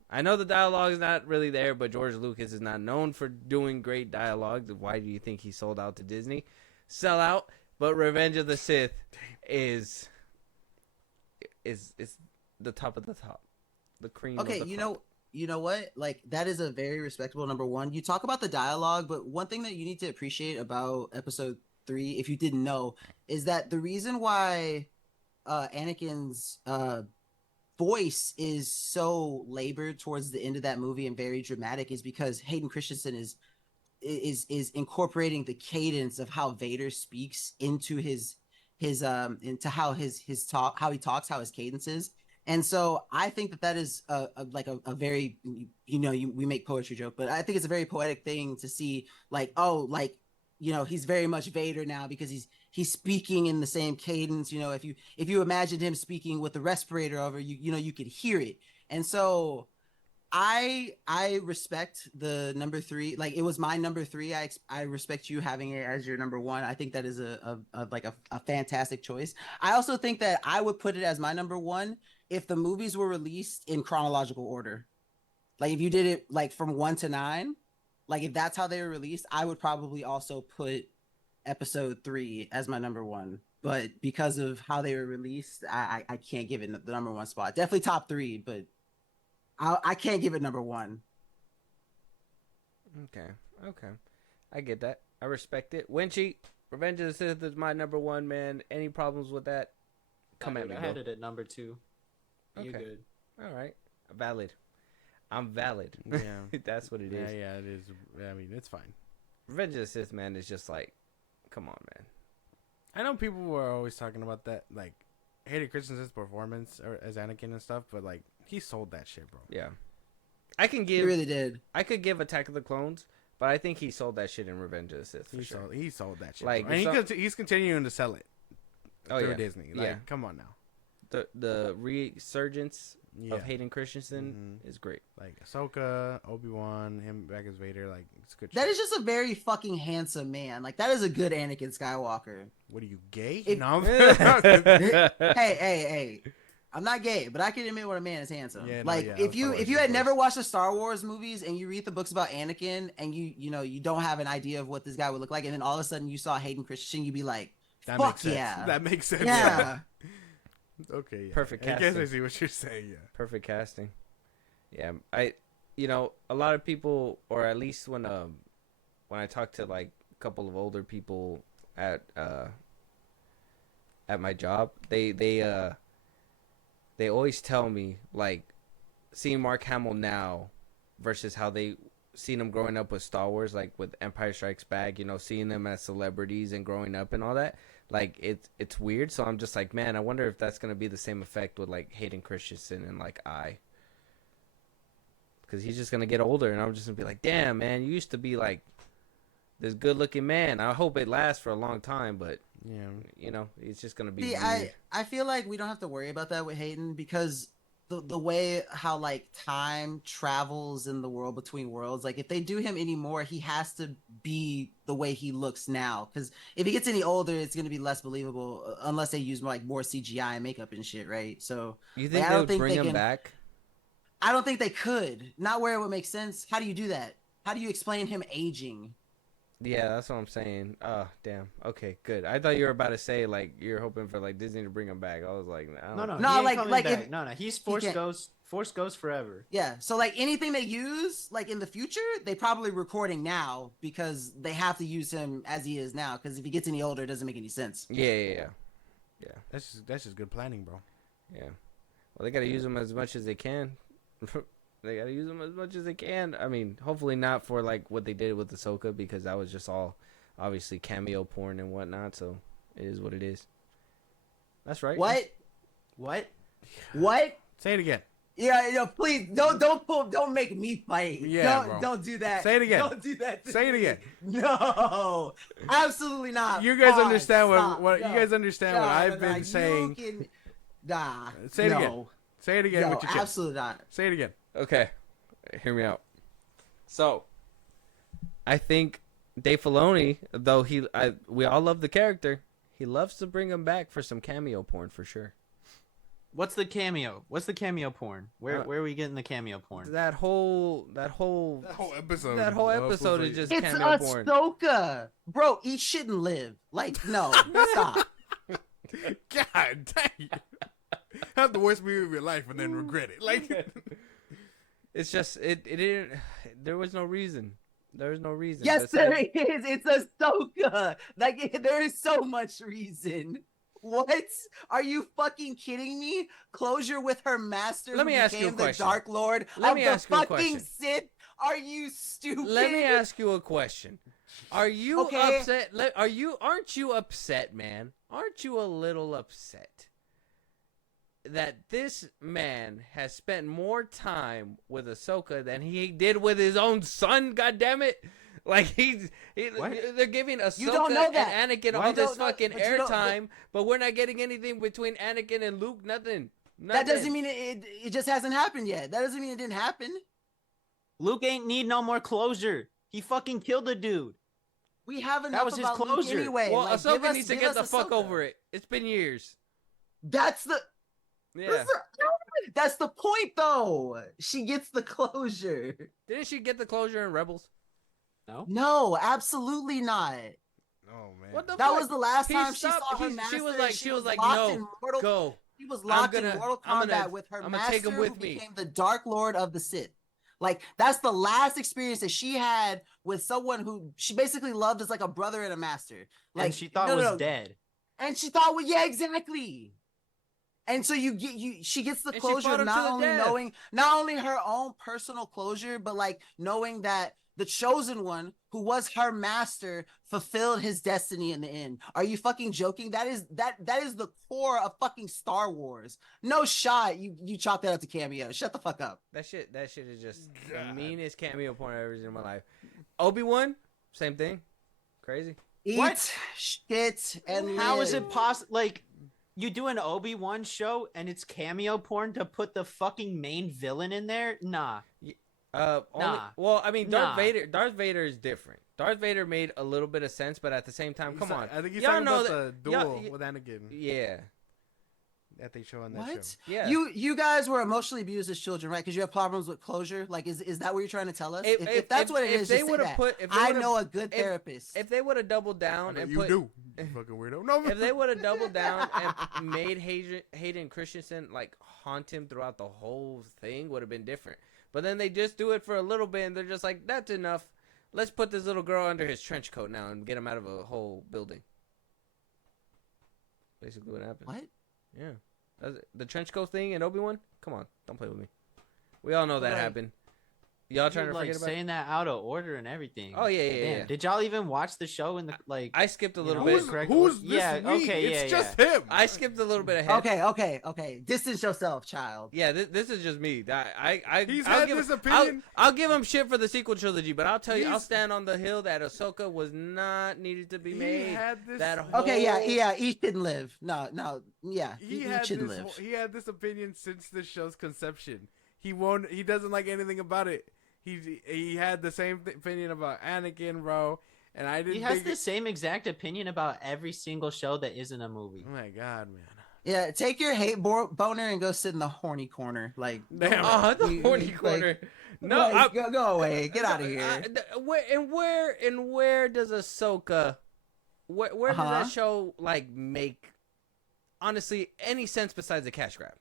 I know the dialogue is not really there, but George Lucas is not known for doing great dialogue. Why do you think he sold out to Disney? Sell out. But Revenge of the Sith is the top of the top, the cream. Okay, of the you know what? Like that is a very respectable number one. You talk about the dialogue, but one thing that you need to appreciate about Episode 3, if you didn't know, is that the reason why Anakin's voice is so labored towards the end of that movie and very dramatic is because Hayden Christensen is incorporating the cadence of how Vader speaks into his into how his talk, how he talks, how his cadence is. And so I think that is a very, we make poetry joke, but I think it's a very poetic thing to see, like, oh, like, he's very much Vader now because he's speaking in the same cadence. If you imagined him speaking with the respirator over, you could hear it. And so I respect the number 3. Like it was my number 3. I respect you having it as your number 1. I think that is a fantastic choice. I also think that I would put it as my number 1 if the movies were released in chronological order. Like if you did it like from 1 to 9, like if that's how they were released, I would probably also put Episode 3 as my number 1. But because of how they were released, I can't give it the number 1 spot. Definitely top 3, but I can't give it number 1. Okay. I get that. I respect it. Winchie, Revenge of the Sith is my number 1, man. Any problems with that? Come at me, I bro. had it at number 2. You Okay. good? All right. Valid. I'm valid. Yeah, That's what it is. Yeah, it is. I mean, it's fine. Revenge of the Sith, man, is just like, come on, man. I know people were always talking about that, like, Hayden Christensen's performance as Anakin and stuff, but like, he sold that shit, bro. Yeah, I can He give. really did. I could give Attack of the Clones, but I think he sold that shit in Revenge of the Sith for sure. He sold that shit. Like, Bro. And he's continuing to sell it. Through Disney. Like, yeah. Come on now. The resurgence of Hayden Christensen is great. Like Ahsoka, Obi-Wan, him back as Vader, like it's good. That is just a very fucking handsome man. Like that is a good Anakin Skywalker. What are you, gay? If- No. hey. I'm not gay, but I can admit when a man is handsome. Yeah, no, like yeah, if you of course, had of course. never watched the Star Wars movies and you read the books about Anakin and you don't have an idea of what this guy would look like, and then all of a sudden you saw Hayden Christensen, you'd be like, That fuck makes sense. yeah. That makes sense. Yeah. Okay. Yeah. Perfect I guess casting. I see what you're saying. Yeah. Perfect casting. Yeah, a lot of people, or at least when I talk to like a couple of older people at my job, they always tell me like seeing Mark Hamill now versus how they seen him growing up with Star Wars, like with Empire Strikes Back, seeing them as celebrities and growing up and all that. Like it's weird. So I'm just like, man, I wonder if that's gonna be the same effect with like Hayden Christensen and like because he's just gonna get older, and I'm just gonna be like, damn, man, you used to be like this good-looking man. I hope it lasts for a long time, but Yeah. it's just gonna be. See, weird. I feel like we don't have to worry about that with Hayden because the way how like time travels in the world between worlds, like if they do him anymore, he has to be the way he looks now. Because if he gets any older, it's gonna be less believable unless they use more CGI and makeup and shit, right? So You think I they don't would think bring they him can- back? I don't think they could. Not where it would make sense. How do you do that? How do you explain him aging? Yeah, that's what I'm saying. Oh, damn. Okay, good. I thought you were about to say like you're hoping for like Disney to bring him back. I was like, No, No, he ain't like- coming like back. if- no, he's can't- Force goes forever. Yeah, so like anything they use, like in the future, they probably recording now because they have to use him as he is now. Because if he gets any older, it doesn't make any sense. yeah. That's just good planning, bro. Well, they gotta use him as much as they can. They gotta use him as much as they can. I mean, hopefully not for like what they did with Ahsoka, because that was just all obviously cameo porn and whatnot. So it is what it is. That's right. What? Say it again. Yeah, please don't make me fight. Yeah, bro. Don't do that. Say it again. Don't do that. Say it again. No, absolutely not. You guys Pause. understand Stop. what No. you guys understand what No, I've no, been saying. Nah. Say it no. again. Say it again No, with your chest. absolutely not. Say it again. Okay, hear me out. So, I think Dave Filoni, though we all love the character, he loves to bring him back for some cameo porn for sure. What's the cameo? What's the cameo porn? Where are we getting the cameo porn? That whole episode. That whole episode is just It's cameo porn. Ahsoka, bro. Eat shit and live. Like no, stop. God dang. Have the worst movie of your life and then regret it. Like It's just it didn't. There was no reason. There was no reason. Yes, Besides- there is. It's Ahsoka. Like there is so much reason. What? Are you fucking kidding me? Closure with her master. Let me who ask you a became the question. Dark Lord Let of me the ask you a fucking question. Sith. Are you stupid? Let me ask you a question. Are you Okay. upset? Aren't you upset, man? Aren't you a little upset that this man has spent more time with Ahsoka than he did with his own son? God damn it! Like they're giving Ahsoka don't know that. and Anakin Why all this don't know- fucking but you don't- airtime, but we're not getting anything between Anakin and Luke. Nothing. That doesn't mean it just hasn't happened yet. That doesn't mean it didn't happen. Luke ain't need no more closure. He fucking killed the dude. We have enough was his about Luke closure. anyway. Well, Like, Ahsoka needs to give get us the fuck Ahsoka. over it. It's been years. That's the Yeah. That's the point, though. She gets the closure. Didn't she get the closure in Rebels? No. No, absolutely not. oh man. What the That fuck? was the last He time she stopped- saw her he- master. she was like, locked no, in Mortal, Go. She was locked gonna- in Mortal I'm Kombat gonna- with her I'm gonna master, take him with who me. became the Dark Lord of the Sith. Like that's the last experience that she had with someone who she basically loved as like a brother and a master. Like And she thought no, was no, no. dead. And she thought, well, yeah, exactly. And so she gets the And she closure fought of him to the not only her own personal closure, but like knowing that the chosen one, who was her master, fulfilled his destiny in the end. Are you fucking joking? That is the core of fucking Star Wars. No shot. You chalk that up to cameo. Shut the fuck up. That shit is just the meanest cameo point I've ever seen in my life. Obi-Wan, same thing. Crazy. Eat shit and how is live. it possible? Like, you do an Obi-Wan show and it's cameo porn to put the fucking main villain in there? Nah. Well, I mean, Darth Vader is different. Darth Vader made a little bit of sense, but at the same time, come on. I think he's y'all talking know about the duel with Anakin. Yeah. That they show on that What? show. Yeah. You guys were emotionally abused as children, right? Because you have problems with closure. Like, is that what you're trying to tell us? If that's what it is, just say that. I know a good therapist. If they would have doubled down and you do, you fucking weirdo. No. If they would have doubled down and made Hayden Christensen like haunt him throughout the whole thing, would have been different. But then they just do it for a little bit, and they're just like, that's enough. Let's put this little girl under his trench coat now and get him out of a whole building. Basically what happened. What? Yeah. The trench coat thing in Obi-Wan? Come on, don't play with me. We all know that happened. Y'all trying to like forget about saying that out of order and everything. Oh yeah. Did y'all even watch the show in the like? I skipped a little Who's bit. this? Yeah, We? okay, It's yeah, just him. I skipped a little bit ahead. Okay. Distance yourself, child. Yeah, this is just me. He's I'll had give, this opinion. I'll give him shit for the sequel trilogy, but I'll tell you, I'll stand on the hill that Ahsoka was not needed to be made. He had this. That whole... Okay, yeah. He shouldn't live. No. Yeah, he had shouldn't this. live. He had this opinion since the show's conception. He won't. He doesn't like anything about it. He had the same opinion about Anakin, bro, and I didn't. He has the same exact opinion about every single show that isn't a movie. Oh my god, man. Yeah, take your hate boner and go sit in the horny corner. Like, damn, the horny corner. No, like, go away. Get out of here. Where does Ahsoka? Where does that show like make? Honestly, any sense besides the cash grab?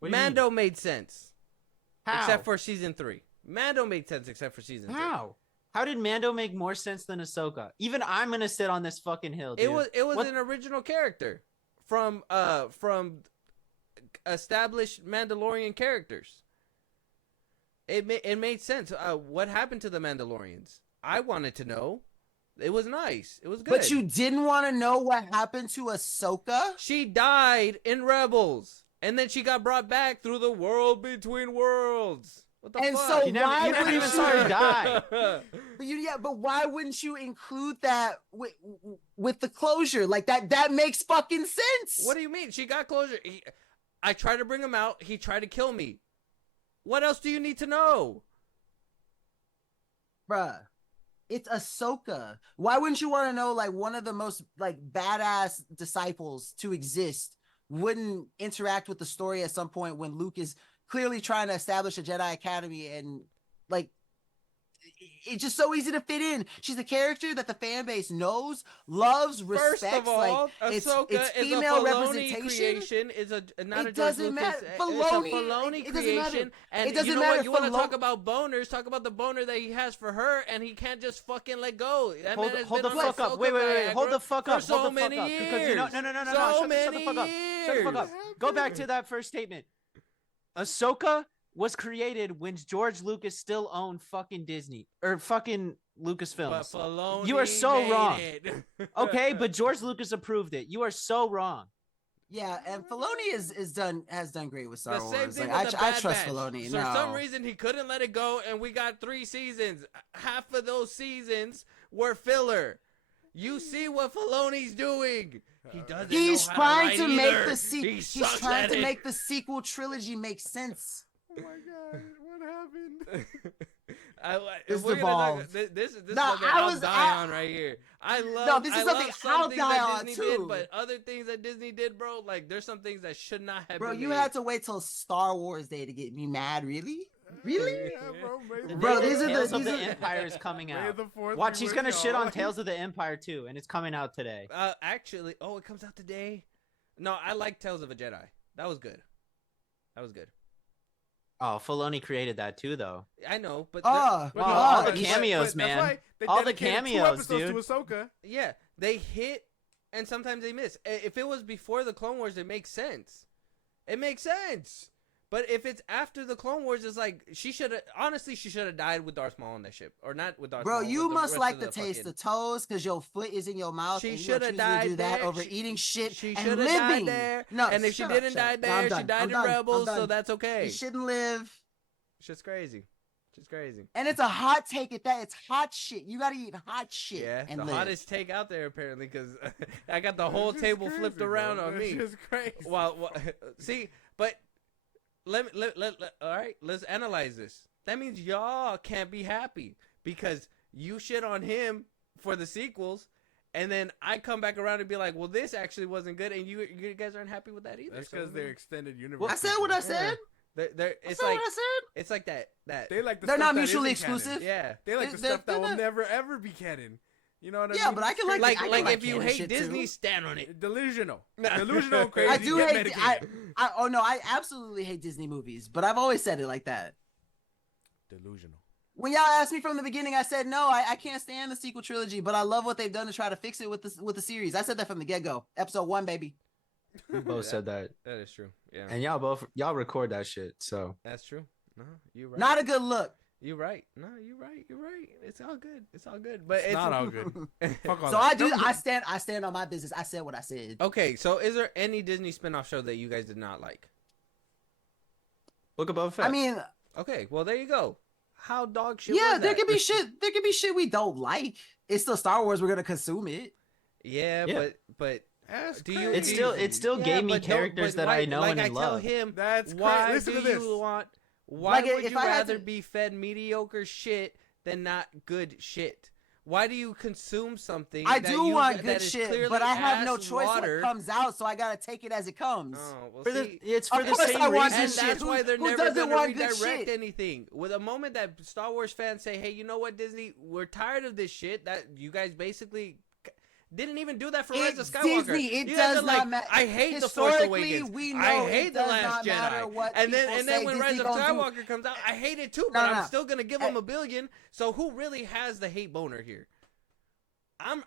Mando made sense, except for season 3. Mando made sense except for season 3. How did Mando make more sense than Ahsoka? Even I'm gonna sit on this fucking hill, dude. It was an original character from established Mandalorian characters. It made sense. What happened to the Mandalorians? I wanted to know. It was nice. It was good. But you didn't want to know what happened to Ahsoka? She died in Rebels, and then she got brought back through the world between worlds. What the fuck? So you never even saw her die. But why wouldn't you include that with the closure? Like that makes fucking sense. What do you mean? She got closure. I tried to bring him out. He tried to kill me. What else do you need to know? Bruh, it's Ahsoka. Why wouldn't you want to know, like, one of the most, like, badass disciples to exist wouldn't interact with the story at some point when Luke is clearly trying to establish a Jedi Academy, and, like, it's just so easy to fit in. She's a character that the fan base knows, loves, respects. First of all, like, Ahsoka it's is female a Filoni representation. creation. Is not it a George doesn't Lucas. matter. It's Filoni, a Filoni it doesn't matter. creation. And it doesn't you know matter. what? You want to talk about boners? Talk about the boner that he has for her, and he can't just fucking let go. That Hold man has the been on fuck up. Ahsoka Wait. Viagra Hold the fuck up. for so Hold the fuck many up. years. Because you know, no. So Shut the many fuck up. Shut the fuck up. Go back to that first statement. Ahsoka was created when George Lucas still owned fucking Disney or fucking Lucasfilms. You are so wrong. Okay, but George Lucas approved it. You are so wrong. Yeah, and Filoni has done great with Star The same Wars. thing Like, with the I Bad trust Batch. Filoni. So no. for some reason he couldn't let it go, and we got 3 seasons. Half of those seasons were filler. You see what Filoni's doing. He doesn't. He's know how trying to write make either. the he's trying to make the sequel trilogy make sense. Oh my god, what happened? It's devolved. This is No, something I'll die on right here. I love. this is I love something some I'll things die that on, Disney too. did, but other things that Disney did, bro, like there's some things that should not have. Bro, been you made. had to wait till Star Wars Day to get me mad. Really? Yeah, Bro, these are Tales the of the Empire is coming out. Watch, he's gonna shit on Tales of the Empire too, and it's coming out today. Actually, it comes out today. No, I like Tales of a Jedi. That was good. Oh, Filoni created that too, though. I know, but all the cameos, man. All the cameos, dude. To Ahsoka. Yeah, they hit, and sometimes they miss. If it was before the Clone Wars, it makes sense. It makes sense. But if it's after the Clone Wars, it's like she should have died with Darth Maul on that ship, or not with Darth Maul. Bro, you with the must rest like of the taste of toes because your foot is in your mouth. She and you should are have choosing to died do that there. over eating shit She and should have living. died there. No, and if she didn't die there, she died in Rebels, so that's okay. She shouldn't live. Shit's crazy. Shit's crazy. And it's a hot take at that. It's hot shit. You gotta eat hot shit. Yeah, and the live. hottest take out there apparently, because I got the whole table flipped around on me. It's crazy. Well, see, but all right, let's analyze this. That means y'all can't be happy because you shit on him for the sequels, and then I come back around and be like, well, this actually wasn't good, and you guys aren't happy with that either. That's because they're extended universe. Well, I said what I said. It's I like what I said. it's like that. They like the They're stuff not that mutually isn't canon. exclusive. Yeah. They like the They're stuff that will not- never ever be canon. You know what I mean? Yeah, but I can like I like like if you canon hate shit, Disney, too. stand on it. Delusional. Delusional crazy. I do get hate. medicated. Oh no, I absolutely hate Disney movies, but I've always said it like that. Delusional. When y'all asked me from the beginning, I said no, I can't stand the sequel trilogy, but I love what they've done to try to fix it with the series. I said that from the get go. Episode 1, baby. We both said that, That is true. Yeah. and y'all record that shit. So That's true. No, you're right. Not a good look. You're right. No, you're right. You're right. It's all good. It's all good. But It's not all good. Fuck all So that. I stand on my business. I said what I said. Okay, so is there any Disney spin-off show that you guys did not like? Book of Boba Fett. I mean, Okay, well there you go. How dog shit yeah, was there that? could be shit. There could be shit we don't like. It's still Star Wars. We're gonna consume it. Yeah, Yeah. but That's do you- crazy. it still yeah, gave me but don't- characters but that I why- know like and I tell love. him, That's why crazy. Listen do to this. you want? Why Like, would if you I had rather to- be fed mediocre shit than not good shit? Why do you consume something? I that do you- want that good is shit, clearly but I have no ass choice water? what comes out, so I gotta take it as it comes. Oh, well, For see, it's for Of the course same I want reason. and good that's shit. why they're Who never doesn't going to want good redirect shit? anything. With the moment that Star Wars fans say, "Hey, you know what, Disney? We're tired of this shit." That you guys basically didn't even do that for Rise of It's Skywalker. Disney. It You guys does are like, not matter. I hate the Force Historically, Awakens. we know I it hate the does Last not matter Jedi. what And people then say when Rise Disney of gonna do. Skywalker comes out, I hate it too. No, But no, I'm no. still gonna give them a billion. So who really has the hate boner here? I'm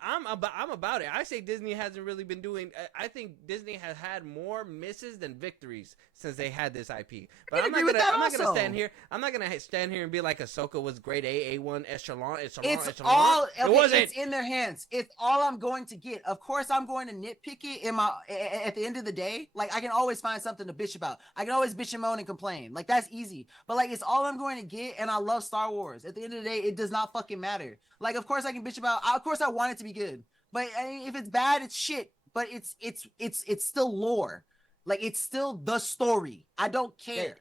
about it. I say Disney hasn't really been doing. I think Disney has had more misses than victories since they had this IP. But I'm not gonna stand here. I'm not gonna stand here and be like Ahsoka was grade A1 echelon. It's echelon. all It okay, wasn't. it's in their hands. It's all I'm going to get. Of course, I'm going to nitpick it at the end of the day. Like I can always find something to bitch about. I can always bitch and moan and complain. Like that's easy. But like it's all I'm going to get, and I love Star Wars. At the end of the day, it does not fucking matter. Like of course I can bitch about. Of course I want it to be good. But I mean, if it's bad, it's shit. But it's still lore. Like it's still the story. I don't care.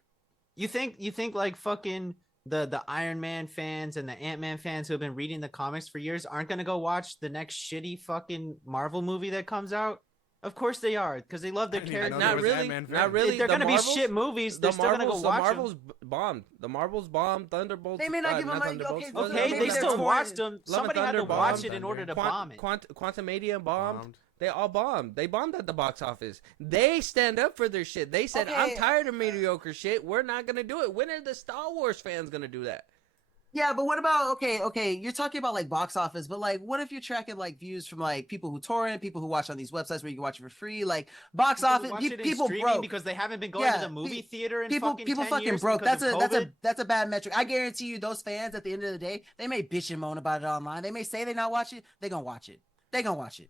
You think like fucking the Iron Man fans and the Ant-Man fans who have been reading the comics for years aren't gonna go watch the next shitty fucking Marvel movie that comes out? Of course they are, because they love their I didn't even characters. know Not there was really. Ant-Man Not fans. really. If they're The gonna be Marvels- shit movies, they're still gonna go The watch Marvels them. bombed. The Marvels bombed. Thunderbolts. They may not give them not like Thunderbolts. okay. Okay, maybe they they're still torn. watched them. Love and Somebody had to Thunder watch bombed. it in order to bomb it. Quantumania bombed. They all bombed. They bombed at the box office. They stand up for their shit. They said, "I'm Okay. tired of mediocre shit. We're not gonna do it." When are the Star Wars fans gonna do that? Yeah, but what about okay, you're talking about like box office, but like what if you're tracking like views from like people who torrent, people who watch on these websites where you can watch it for free, like box office Watch it in people streaming broke. because they haven't been going Yeah, to the movie theater in people fucking people 10 fucking years broke. because of COVID. That's a bad metric. I guarantee you those fans at the end of the day, they may bitch and moan about it online. They may say they not watch it, they're gonna watch it. They're gonna watch it.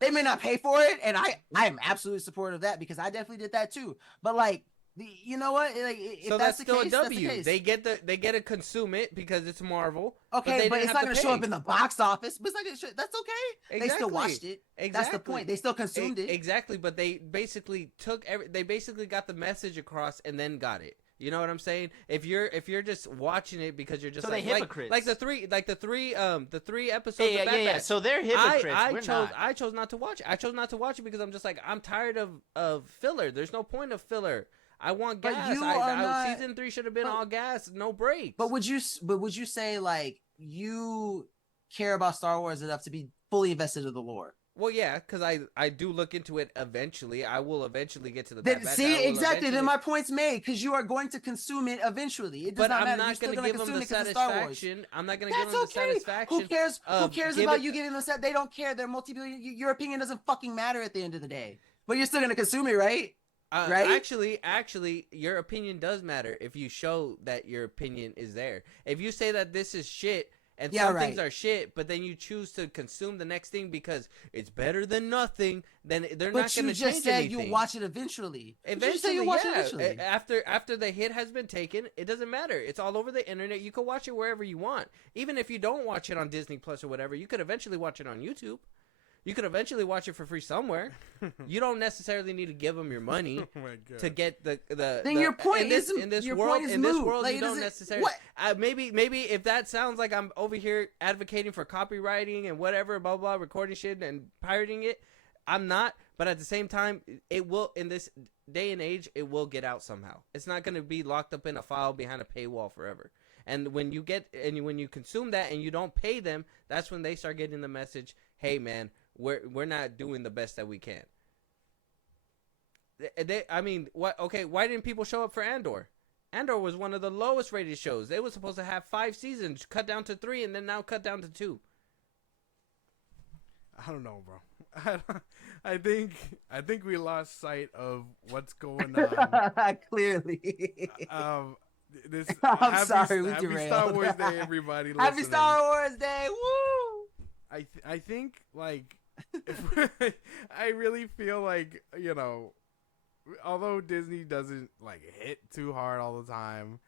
They may not pay for it, and I am absolutely supportive of that because I definitely did that too. But like you know what? Like, if So that's that's the still case, a that's the W. case. They get to consume it because it's Marvel. Okay, but didn't it's have not to going to show pay. up in the box office. But it's not going to show. That's okay. They still Exactly. watched it. That's the Exactly. point. They still consumed it. Exactly, but they basically they basically got the message across and then got it. You know what I'm saying? If you're just watching it because you're just So like, they hypocrites. like the three episodes of Bad Yeah. Batch. So they're hypocrites. I chose not to watch it. I chose not to watch it because I'm just like, I'm tired of filler. There's no point of filler. I want But gas. you are not- Season 3 should have been but- all gas, no breaks. But would you say like you care about Star Wars enough to be fully invested in the lore? Well, yeah, because I do look into it eventually. I will eventually get to the Then, Bad Batch. I see will exactly. Then eventually- my point's made because you are going to consume it eventually. It does But not I'm matter. You're not still going to going to give them consume the it because it's Star Wars. satisfaction. I'm not going to give That's them the okay. satisfaction. Who cares? Who of cares give about it- you giving them that? They don't care. They're multi-billion. Your opinion doesn't fucking matter at the end of the day. But you're still going to consume it, right? right? Actually, your opinion does matter if you show that your opinion is there. If you say that this is shit and some things are shit, but then you choose to consume the next thing because it's better than nothing, then they're not going to change anything. But you just said you'll watch it eventually. Eventually. After the hit has been taken, it doesn't matter. It's all over the internet. You can watch it wherever you want. Even if you don't watch it on Disney Plus or whatever, you could eventually watch it on YouTube. You could eventually watch it for free somewhere. You don't necessarily need to give them your money to get the. Then your point is in this world. In this world, like, you don't necessarily. Maybe if that sounds like I'm over here advocating for copywriting and whatever, blah blah, recording shit and pirating it, I'm not. But at the same time, it will, in this day and age, it will get out somehow. It's not going to be locked up in a file behind a paywall forever. And when you consume that and you don't pay them, that's when they start getting the message, hey man, we're not doing the best that we can. Why didn't people show up for Andor? Andor was one of the lowest rated shows. They were supposed to have 5 seasons, cut down to 3, and then now cut down to 2. I don't know, bro. I think we lost sight of what's going on. Clearly. I'm sorry, we happy derailed. Star Wars Day, everybody. Happy listening. Star Wars Day! Woo! I think like I really feel like, you know, although Disney doesn't like hit too hard all the time,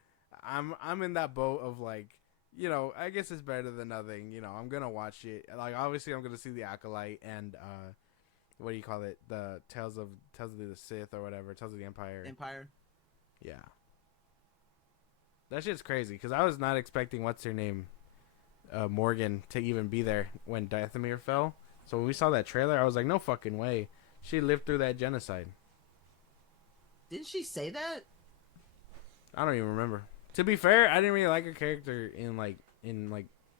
I'm in that boat of like, you know, I guess it's better than nothing. You know, I'm gonna watch it. Like obviously I'm gonna see the Acolyte and what do you call it? The Tales of the Sith or whatever, Tales of the Empire. Yeah. That shit's crazy because I was not expecting what's her name, Morgan, to even be there when Dathomir fell. So when we saw that trailer, I was like, no fucking way. She lived through that genocide. Didn't she say that? I don't even remember. To be fair, I didn't really like her character in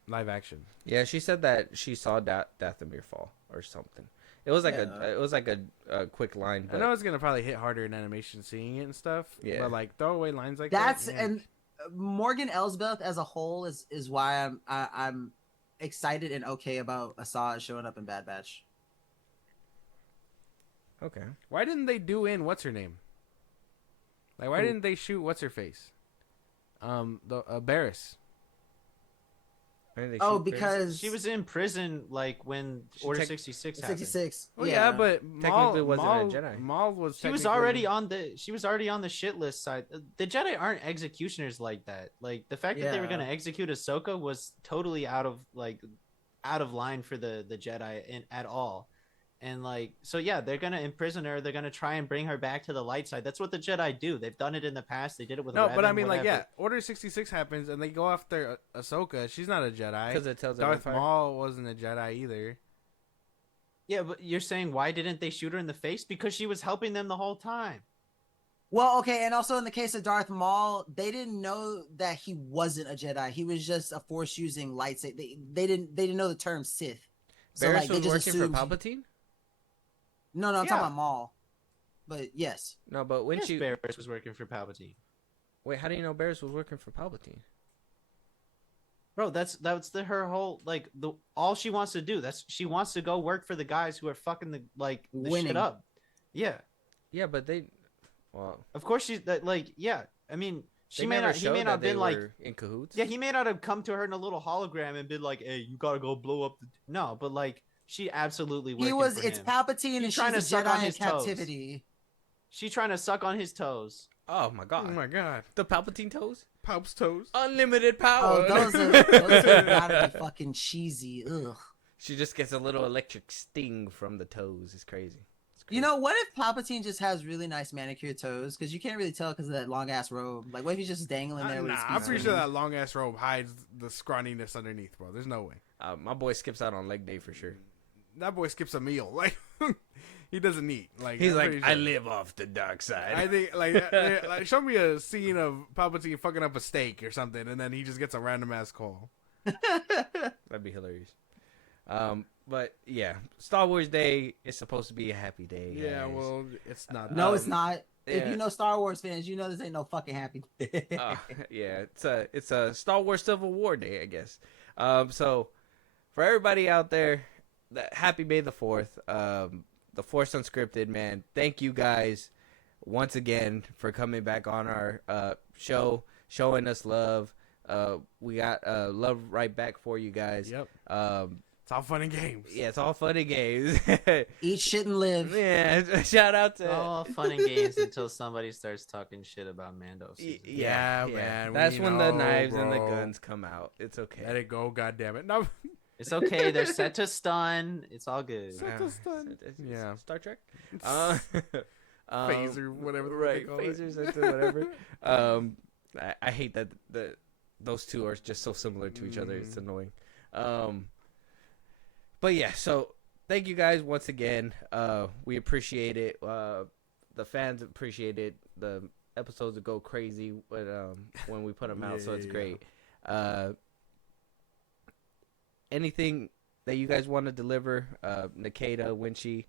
live action. Yeah, she said that she saw Dathomir fall or something. It was like a quick line. But I know it's gonna probably hit harder in animation seeing it and stuff. Yeah. But like throwaway lines like that. Man. And Morgan Elsbeth as a whole is why I'm excited and okay about Assad showing up in Bad Batch. Okay. Why didn't they do in what's her name? Like why didn't they shoot what's her face? Barriss. Because she was in prison like when Order 66 happened. 66. Oh yeah, but technically wasn't a Jedi. Maul was. She was already on the shit list side. The Jedi aren't executioners like that. Like the fact that they were gonna execute Ahsoka was totally out of line for the Jedi at all. And like, so yeah, they're gonna imprison her. They're gonna try and bring her back to the light side. That's what the Jedi do. They've done it in the past. They did it with but I mean, like, yeah, Order 66 happens, and they go after Ahsoka. She's not a Jedi. Because it tells Darth Maul wasn't a Jedi either. Yeah, but you're saying why didn't they shoot her in the face? Because she was helping them the whole time. Well, okay, and also in the case of Darth Maul, they didn't know that he wasn't a Jedi. He was just a Force using lightsaber. They didn't know the term Sith. So Barriss was working for Palpatine? No, I'm talking about Maul. But yes. No, but when Barriss was working for Palpatine. Wait, how do you know Barriss was working for Palpatine? Bro, that's her whole all she wants to do. She wants to go work for the guys who are fucking the shit up. Yeah. Yeah, but well, of course she's yeah. I mean, he may not have been in cahoots. Yeah, he may not have come to her in a little hologram and been like, "Hey, you gotta go blow up." No, but she absolutely. It's Palpatine, and she's trying to suck on his captivity. She's trying to suck on his toes. Oh my god! Oh my god! The Palpatine toes? Palp's toes. Unlimited power. Oh, those are gotta be fucking cheesy. Ugh. She just gets a little electric sting from the toes. It's crazy. You know, what if Palpatine just has really nice manicured toes? Because you can't really tell because of that long ass robe. Like, what if he's just dangling there? I'm pretty sure that long ass robe hides the scrawniness underneath, bro. There's no way. My boy skips out on leg day for sure. That boy skips a meal. Like, he doesn't eat. Like, he's like, sure. I live off the dark side. I think like show me a scene of Palpatine fucking up a steak or something, and then he just gets a random ass call. That'd be hilarious. But yeah, Star Wars Day is supposed to be a happy day. Guys. Yeah, well, it's not. No, it's not. Yeah. If you know Star Wars fans, you know this ain't no fucking happy day. Yeah, it's a Star Wars Civil War Day, I guess. So for everybody out there, happy May the 4th. The Force Unscripted, man. Thank you guys once again for coming back on our show, showing us love. We got love right back for you guys. Yep. It's all fun and games. Yeah, it's all fun and games. Eat shit and live. Yeah, shout out to all fun and games until somebody starts talking shit about Mando. Yeah, man. That's when the knives and the guns come out. It's okay. Let it go, goddammit. No. It's okay. They're set to stun. It's all good. Set to stun. Yeah. Star Trek. Phaser, whatever. Right. Phasers into whatever. I hate that those two are just so similar to each other. It's annoying. But yeah, so thank you guys once again. We appreciate it. The fans appreciate it. The episodes go crazy when we put them out, so it's great. Anything that you guys want to deliver, Nikita, Winchie,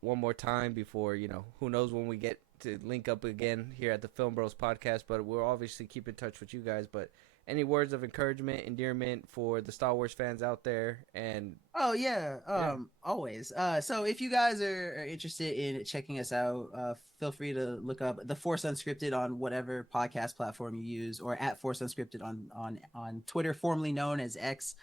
one more time before, who knows when we get to link up again here at the FilmBros podcast, but we'll obviously keep in touch with you guys. But any words of encouragement, endearment for the Star Wars fans out there? And always. So if you guys are interested in checking us out, feel free to look up the Force Unscripted on whatever podcast platform you use, or at Force Unscripted on Twitter, formerly known as X.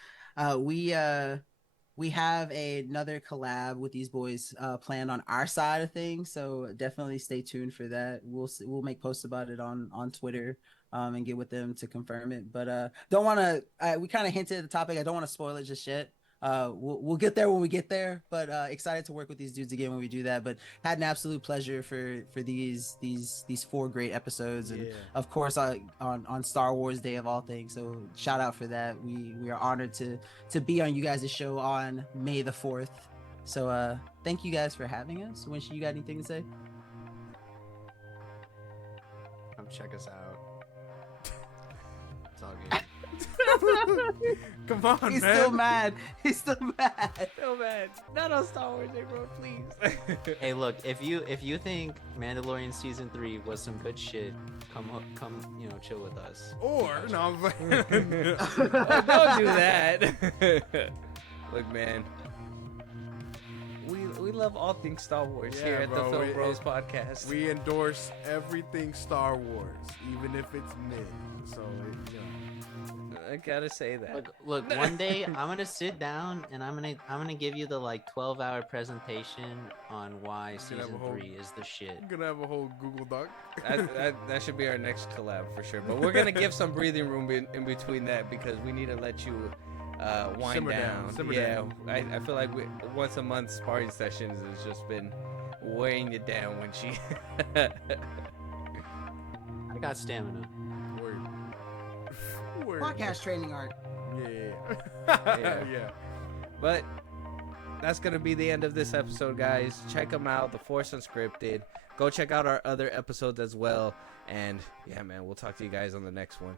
We have another collab with these boys planned on our side of things, so definitely stay tuned for that. We'll make posts about it on Twitter and get with them to confirm it. But don't want to. We kind of hinted at the topic. I don't want to spoil it just yet. We'll get there when we get there. But excited to work with these dudes again when we do that. But had an absolute pleasure for these 4 great episodes, and of course on Star Wars Day of all things. So shout out for that. We are honored to be on you guys' show on May the 4th. So thank you guys for having us. Winchie, you got anything to say? Come check us out. It's all good. Come on, He's man. still mad. He's still mad. so bad. Not on Star Wars Day, bro. Please. Hey, look, if you think Mandalorian season 3 was some good shit, come chill with us. Or no, I'm Don't do that. Look, man. We love all things Star Wars here at the FilmBros podcast. We endorse everything Star Wars, even if it's mid. So I gotta say that. Look, one day I'm gonna sit down and I'm gonna give you the 12-hour presentation on why season 3 is the shit. I'm gonna have a whole Google Doc. That should be our next collab for sure. But we're gonna give some breathing room in between that, because we need to let you wind down. I feel like once a month sparring sessions has just been weighing you down when she. I got stamina. Word. Podcast training art. Yeah. But that's gonna be the end of this episode, guys. Check them out, The Force Unscripted. Go check out our other episodes as well. And yeah, man, we'll talk to you guys on the next one.